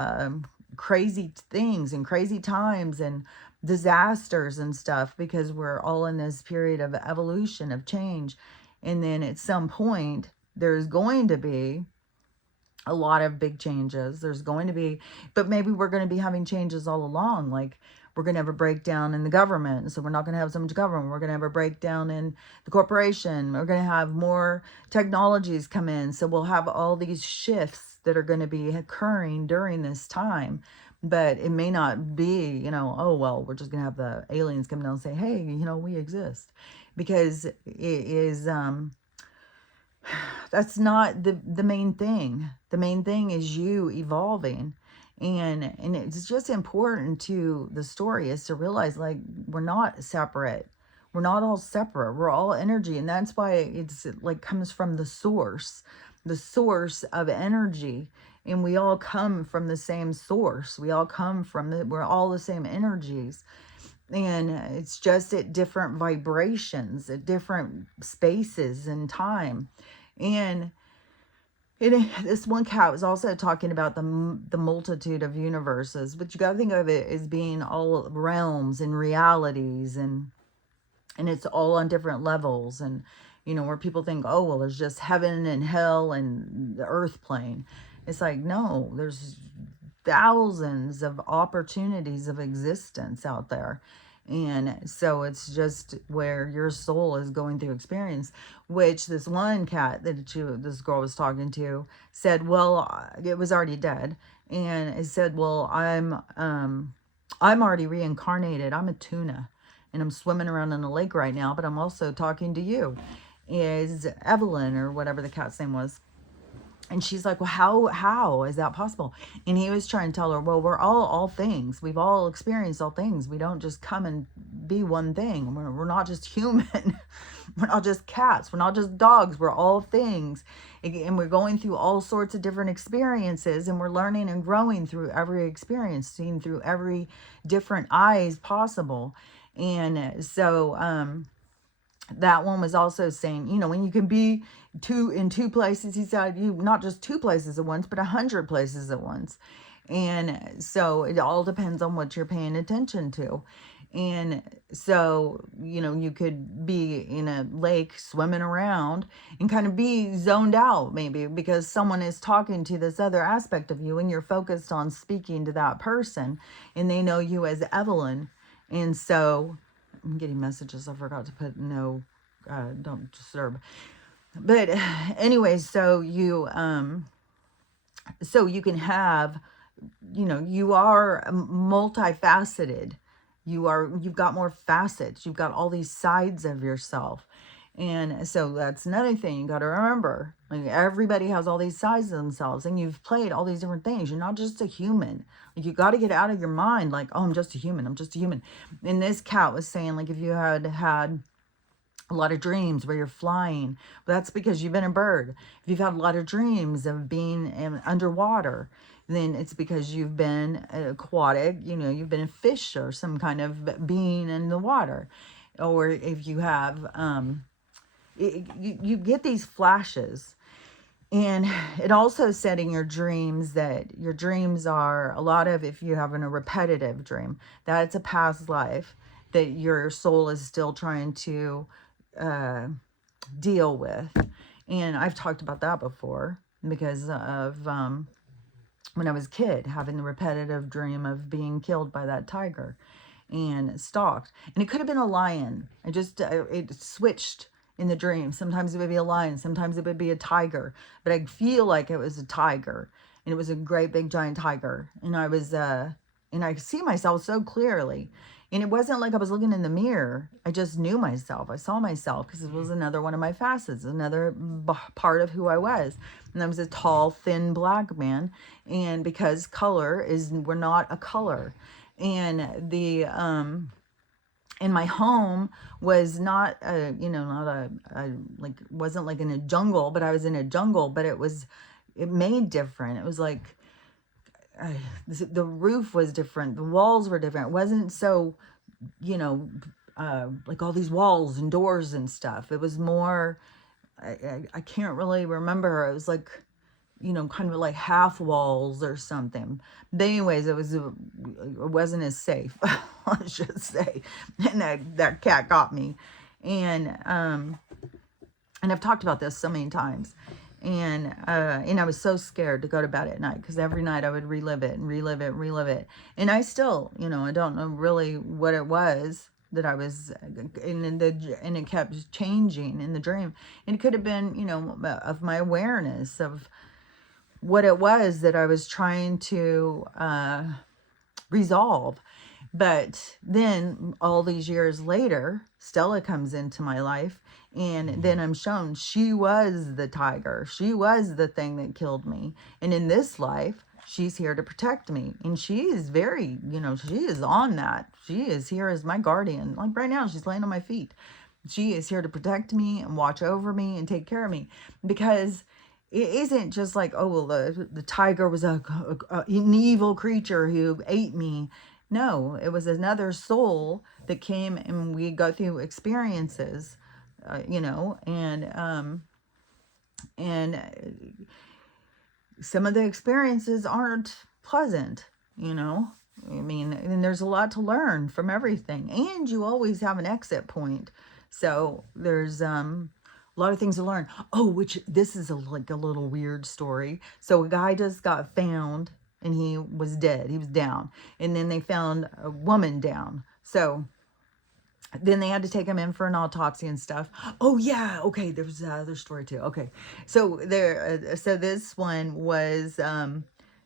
crazy things and crazy times and disasters and stuff, because we're all in this period of evolution, of change. And then at some point there's going to be a lot of big changes. There's going to be, but maybe we're going to be having changes all along. Like we're going to have a breakdown in the government. So we're not going to have so much government. We're going to have a breakdown in the corporation. We're going to have more technologies come in. So we'll have all these shifts that are going to be occurring during this time. But it may not be, you know, oh, well, we're just going to have the aliens come down and say, hey, you know, we exist. Because it is, that's not the main thing. The main thing is you evolving. And it's just important to the story is to realize, like, we're not separate. We're not all separate. We're all energy. And that's why it's like comes from the source of energy. And we all come from the same source. We all come from we're all the same energies. And it's just at different vibrations, at different spaces and time. And this one cat was also talking about the multitude of universes, but you got to think of it as being all realms and realities, and it's all on different levels. And you know, where people think, oh, well, there's just heaven and hell and the earth plane. It's like, no, there's thousands of opportunities of existence out there. And so it's just where your soul is going through experience, which this one cat that this girl was talking to said, well, it was already dead. And it said, well, I'm already reincarnated. I'm a tuna and I'm swimming around in a lake right now, but I'm also talking to you. Is Evelyn or whatever the cat's name was. And she's like, well, how is that possible? And he was trying to tell her, well, we're all things. We've all experienced all things. We don't just come and be one thing. We're not just human. We're not just cats. We're not just dogs. We're all things. And we're going through all sorts of different experiences, and we're learning and growing through every experience, seeing through every different eyes possible. And so, that one was also saying, you know, when you can be in two places, he said, you not just two places at once, but 100 places at once. And so it all depends on what you're paying attention to. And so, you know, you could be in a lake swimming around and kind of be zoned out, maybe because someone is talking to this other aspect of you, and you're focused on speaking to that person, and they know you as Evelyn. And so I'm getting messages. I forgot to put no, don't disturb. But anyways, so you can have, you know, you are multifaceted. You've got more facets. You've got all these sides of yourself. And so that's another thing you got to remember. Like, everybody has all these sides of themselves, and you've played all these different things. You're not just a human. Like, you got to get out of your mind, like, oh, I'm just a human. I'm just a human. And this cat was saying, like, if you had a lot of dreams where you're flying, that's because you've been a bird. If you've had a lot of dreams of being underwater, then it's because you've been aquatic, you know, you've been a fish or some kind of being in the water. Or if you have, you get these flashes. And it also said in your dreams that your dreams are a lot of, if you're having a repetitive dream, that it's a past life that your soul is still trying to deal with. And I've talked about that before because of when I was a kid, having the repetitive dream of being killed by that tiger and stalked. And it could have been a lion. It switched in the dream. Sometimes it would be a lion, sometimes it would be a tiger, but I feel like it was a tiger, and it was a great big giant tiger. And I see myself so clearly. And it wasn't like I was looking in the mirror. I just knew myself. I saw myself because it was another one of my facets, another part of who I was. And I was a tall, thin black man. And because we're not a color. And in my home was not wasn't like in a jungle, but I was in a jungle, but it made different. It was like, the roof was different, the walls were different. It wasn't so, like all these walls and doors and stuff. It was more, I can't really remember. It was like, kind of like half walls or something. But anyways, it wasn't as safe, let's just say. And that cat got me. And I've talked about this so many times. And I was so scared to go to bed at night, because every night I would relive it and relive it and relive it. And I still, I don't know really what it was that I was and it kept changing in the dream. And it could have been, of my awareness of what it was that I was trying to resolve. But then all these years later, Stella comes into my life, and then I'm shown she was the tiger. She was the thing that killed me. And in this life, she's here to protect me. And she is very, she is on that. She is here as my guardian. Like right now, she's laying on my feet. She is here to protect me and watch over me and take care of me. Because it isn't just like, oh, well, the tiger was an evil creature who ate me. No, it was another soul that came, and we go through experiences, and some of the experiences aren't pleasant, I mean, and there's a lot to learn from everything, and you always have an exit point. So there's a lot of things to learn. Oh, which this is like a little weird story. So a guy just got found, and he was dead. He was down. And then they found a woman down. So then they had to take him in for an autopsy and stuff. Oh yeah, okay, there was another story too. Okay, so so this one was,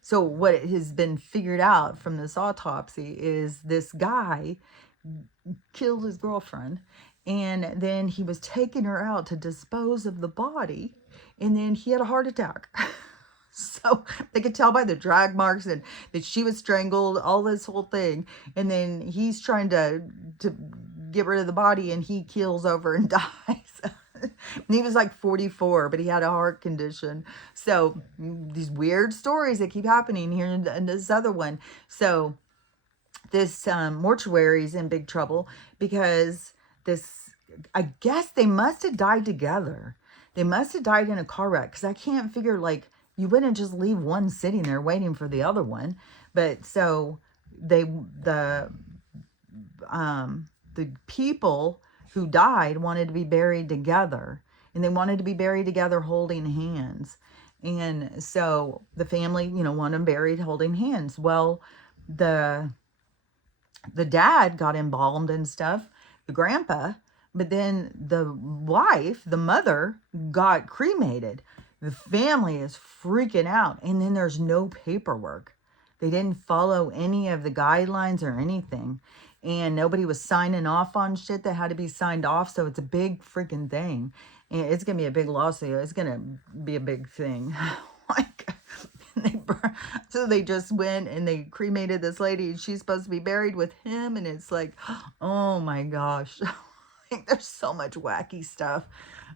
so what has been figured out from this autopsy is this guy killed his girlfriend, and then he was taking her out to dispose of the body, and then he had a heart attack. So they could tell by the drag marks and that she was strangled, all this whole thing. And then he's trying to get rid of the body, and he keels over and dies. And he was like 44, but he had a heart condition. So these weird stories that keep happening here in this other one. So this mortuary is in big trouble because this, I guess they must have died together. They must have died in a car wreck, because I can't figure, like, you wouldn't just leave one sitting there waiting for the other one. But so they, the people who died wanted to be buried together, and they wanted to be buried together holding hands. And so the family, wanted them buried holding hands. Well, the dad got embalmed and stuff, the grandpa, but then the wife, the mother, got cremated. The family is freaking out, and then there's no paperwork. They didn't follow any of the guidelines or anything, and nobody was signing off on shit that had to be signed off. So it's a big freaking thing, and it's gonna be a big lawsuit. It's gonna be a big thing. Like, so they just went and they cremated this lady, and she's supposed to be buried with him, and it's like, oh my gosh. Like, there's so much wacky stuff.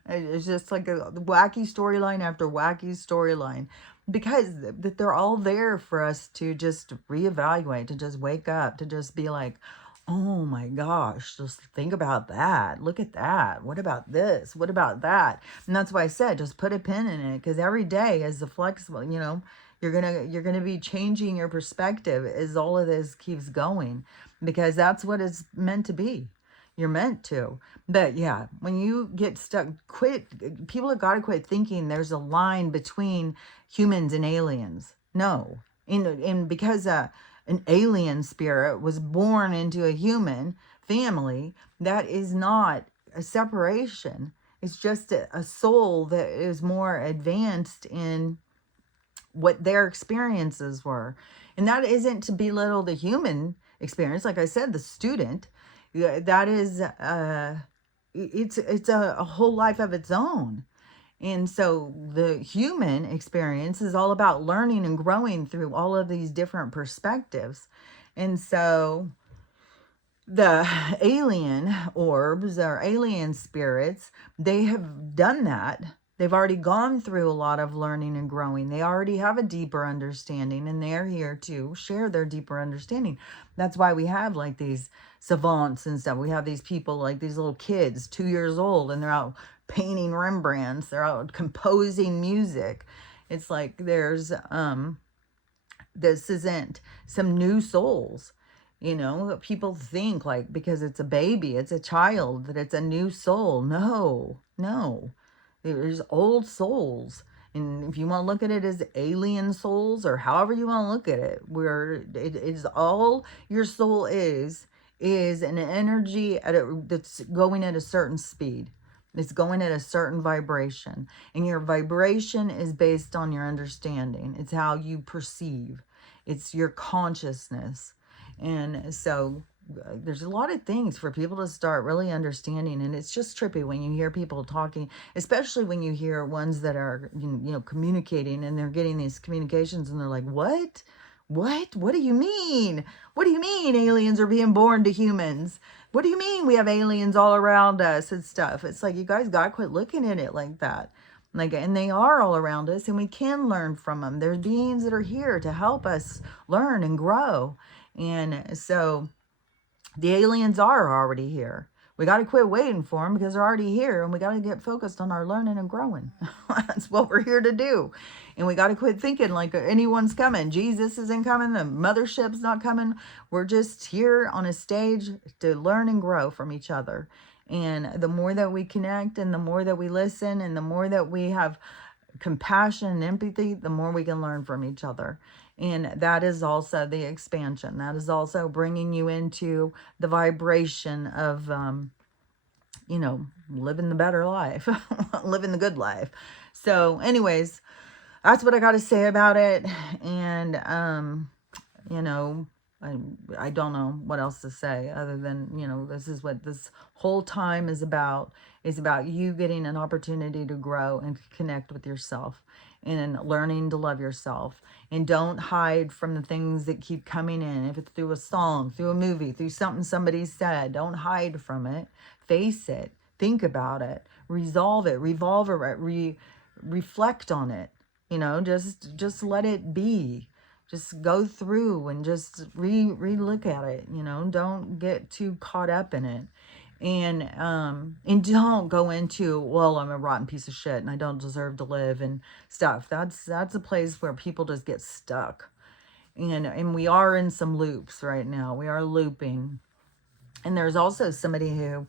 It's just like a wacky storyline after wacky storyline, because they're all there for us to just reevaluate, to just wake up, to just be like, oh my gosh, just think about that. Look at that. What about this? What about that? And that's why I said, just put a pin in it, because every day is a flexible, you're gonna be changing your perspective as all of this keeps going, because that's what it's meant to be. You're meant to. But yeah, when you get stuck, people have got to quit thinking there's a line between humans and aliens. No. And because an alien spirit was born into a human family, that is not a separation. It's just a soul that is more advanced in what their experiences were. And that isn't to belittle the human experience. Like I said, the student, that is it's a whole life of its own. And so the human experience is all about learning and growing through all of these different perspectives. And so the alien orbs or alien spirits, they have done that. They've already gone through a lot of learning and growing. They already have a deeper understanding, and they're here to share their deeper understanding. That's why we have like these savants and stuff. We have these people, like these little kids, 2 years old, and they're out painting Rembrandts. They're out composing music. It's like there's, this isn't some new souls. People think like because it's a baby, it's a child, that it's a new soul. No. There's old souls. And if you want to look at it as alien souls, or however you want to look at it, where it is all your soul is an energy that's going at a certain speed. It's going at a certain vibration. And your vibration is based on your understanding. It's how you perceive. It's your consciousness. And so there's a lot of things for people to start really understanding, and it's just trippy when you hear people talking, especially when you hear ones that are communicating, and they're getting these communications, and they're like, what do you mean aliens are being born to humans? What do you mean we have aliens all around us and stuff? It's like, you guys gotta quit looking at it like that. Like, and they are all around us, and we can learn from them. There's beings that are here to help us learn and grow. And so the aliens are already here. We got to quit waiting for them, because they're already here, and we got to get focused on our learning and growing. That's what we're here to do. And we got to quit thinking like anyone's coming. Jesus isn't coming. The mothership's not coming. We're just here on a stage to learn and grow from each other. And the more that we connect, and the more that we listen, and the more that we have compassion and empathy, the more we can learn from each other. And that is also the expansion. That is also bringing you into the vibration of, living the better life, living the good life. So anyways, that's what I got to say about it. And, I don't know what else to say other than, this is what this whole time is about you getting an opportunity to grow and connect with yourself. and learning to love yourself. And don't hide from the things that keep coming in. If it's through a song, through a movie, through something somebody said, don't hide from it. Face it. Think about it. Resolve it. Revolve it. Reflect on it. You know, just let it be. Just go through and just re-look at it. You know, don't get too caught up in it. And don't go into, well, I'm a rotten piece of shit and I don't deserve to live and stuff. That's a place where people just get stuck. And we are in some loops right now. We are looping. And there's also somebody who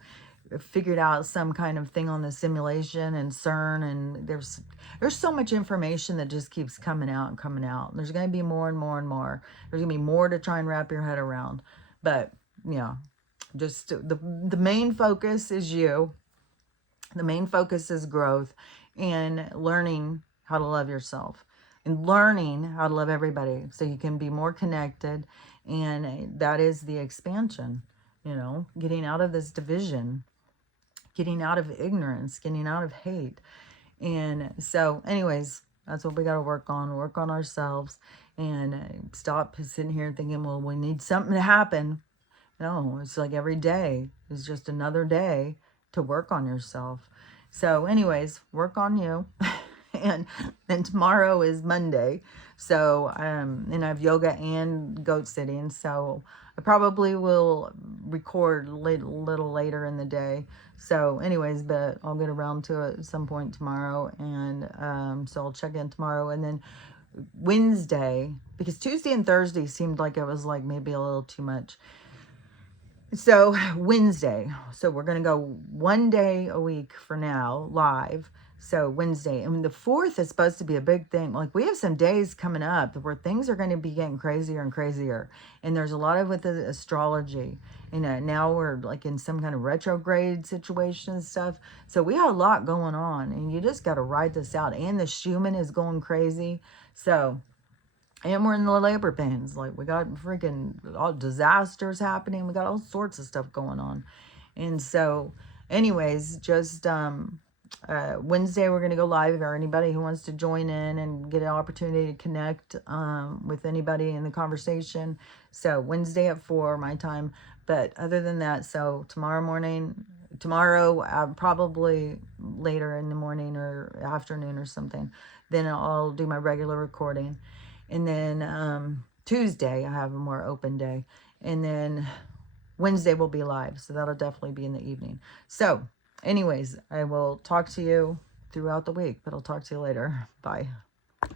figured out some kind of thing on the simulation and CERN, and there's so much information that just keeps coming out and coming out. There's going to be more and more and more. There's going to be more to try and wrap your head around. But, yeah, just the main focus is you. The main focus is growth and learning how to love yourself and learning how to love everybody so you can be more connected. And that is the expansion, you know, getting out of this division, getting out of ignorance, getting out of hate. And so anyways, that's what we got to work on ourselves, and stop sitting here thinking, well, we need something to happen. No, it's like every day is just another day to work on yourself. So anyways, work on you. and then tomorrow is Monday. So, and I have yoga and goat sitting. So I probably will record a little later in the day. So anyways, but I'll get around to it at some point tomorrow. And so I'll check in tomorrow. And then Wednesday, because Tuesday and Thursday seemed like it was like maybe a little too much. So Wednesday, so we're going to go one day a week for now, live. So Wednesday, and the 4th is supposed to be a big thing. Like, we have some days coming up where things are going to be getting crazier and crazier. And there's a lot of with the astrology. You know, now we're like in some kind of retrograde situation and stuff. So we have a lot going on, and you just got to ride this out. And the Schumann is going crazy. So, and we're in the labor pains. Like, we got freaking all disasters happening. We got all sorts of stuff going on. And so, anyways, just Wednesday we're going to go live, or anybody who wants to join in and get an opportunity to connect with anybody in the conversation. So Wednesday at 4 my time. But other than that, so tomorrow probably later in the morning or afternoon or something, then I'll do my regular recording. And then Tuesday I have a more open day. And then Wednesday will be live. So that'll definitely be in the evening. So anyways, I will talk to you throughout the week, but I'll talk to you later. Bye.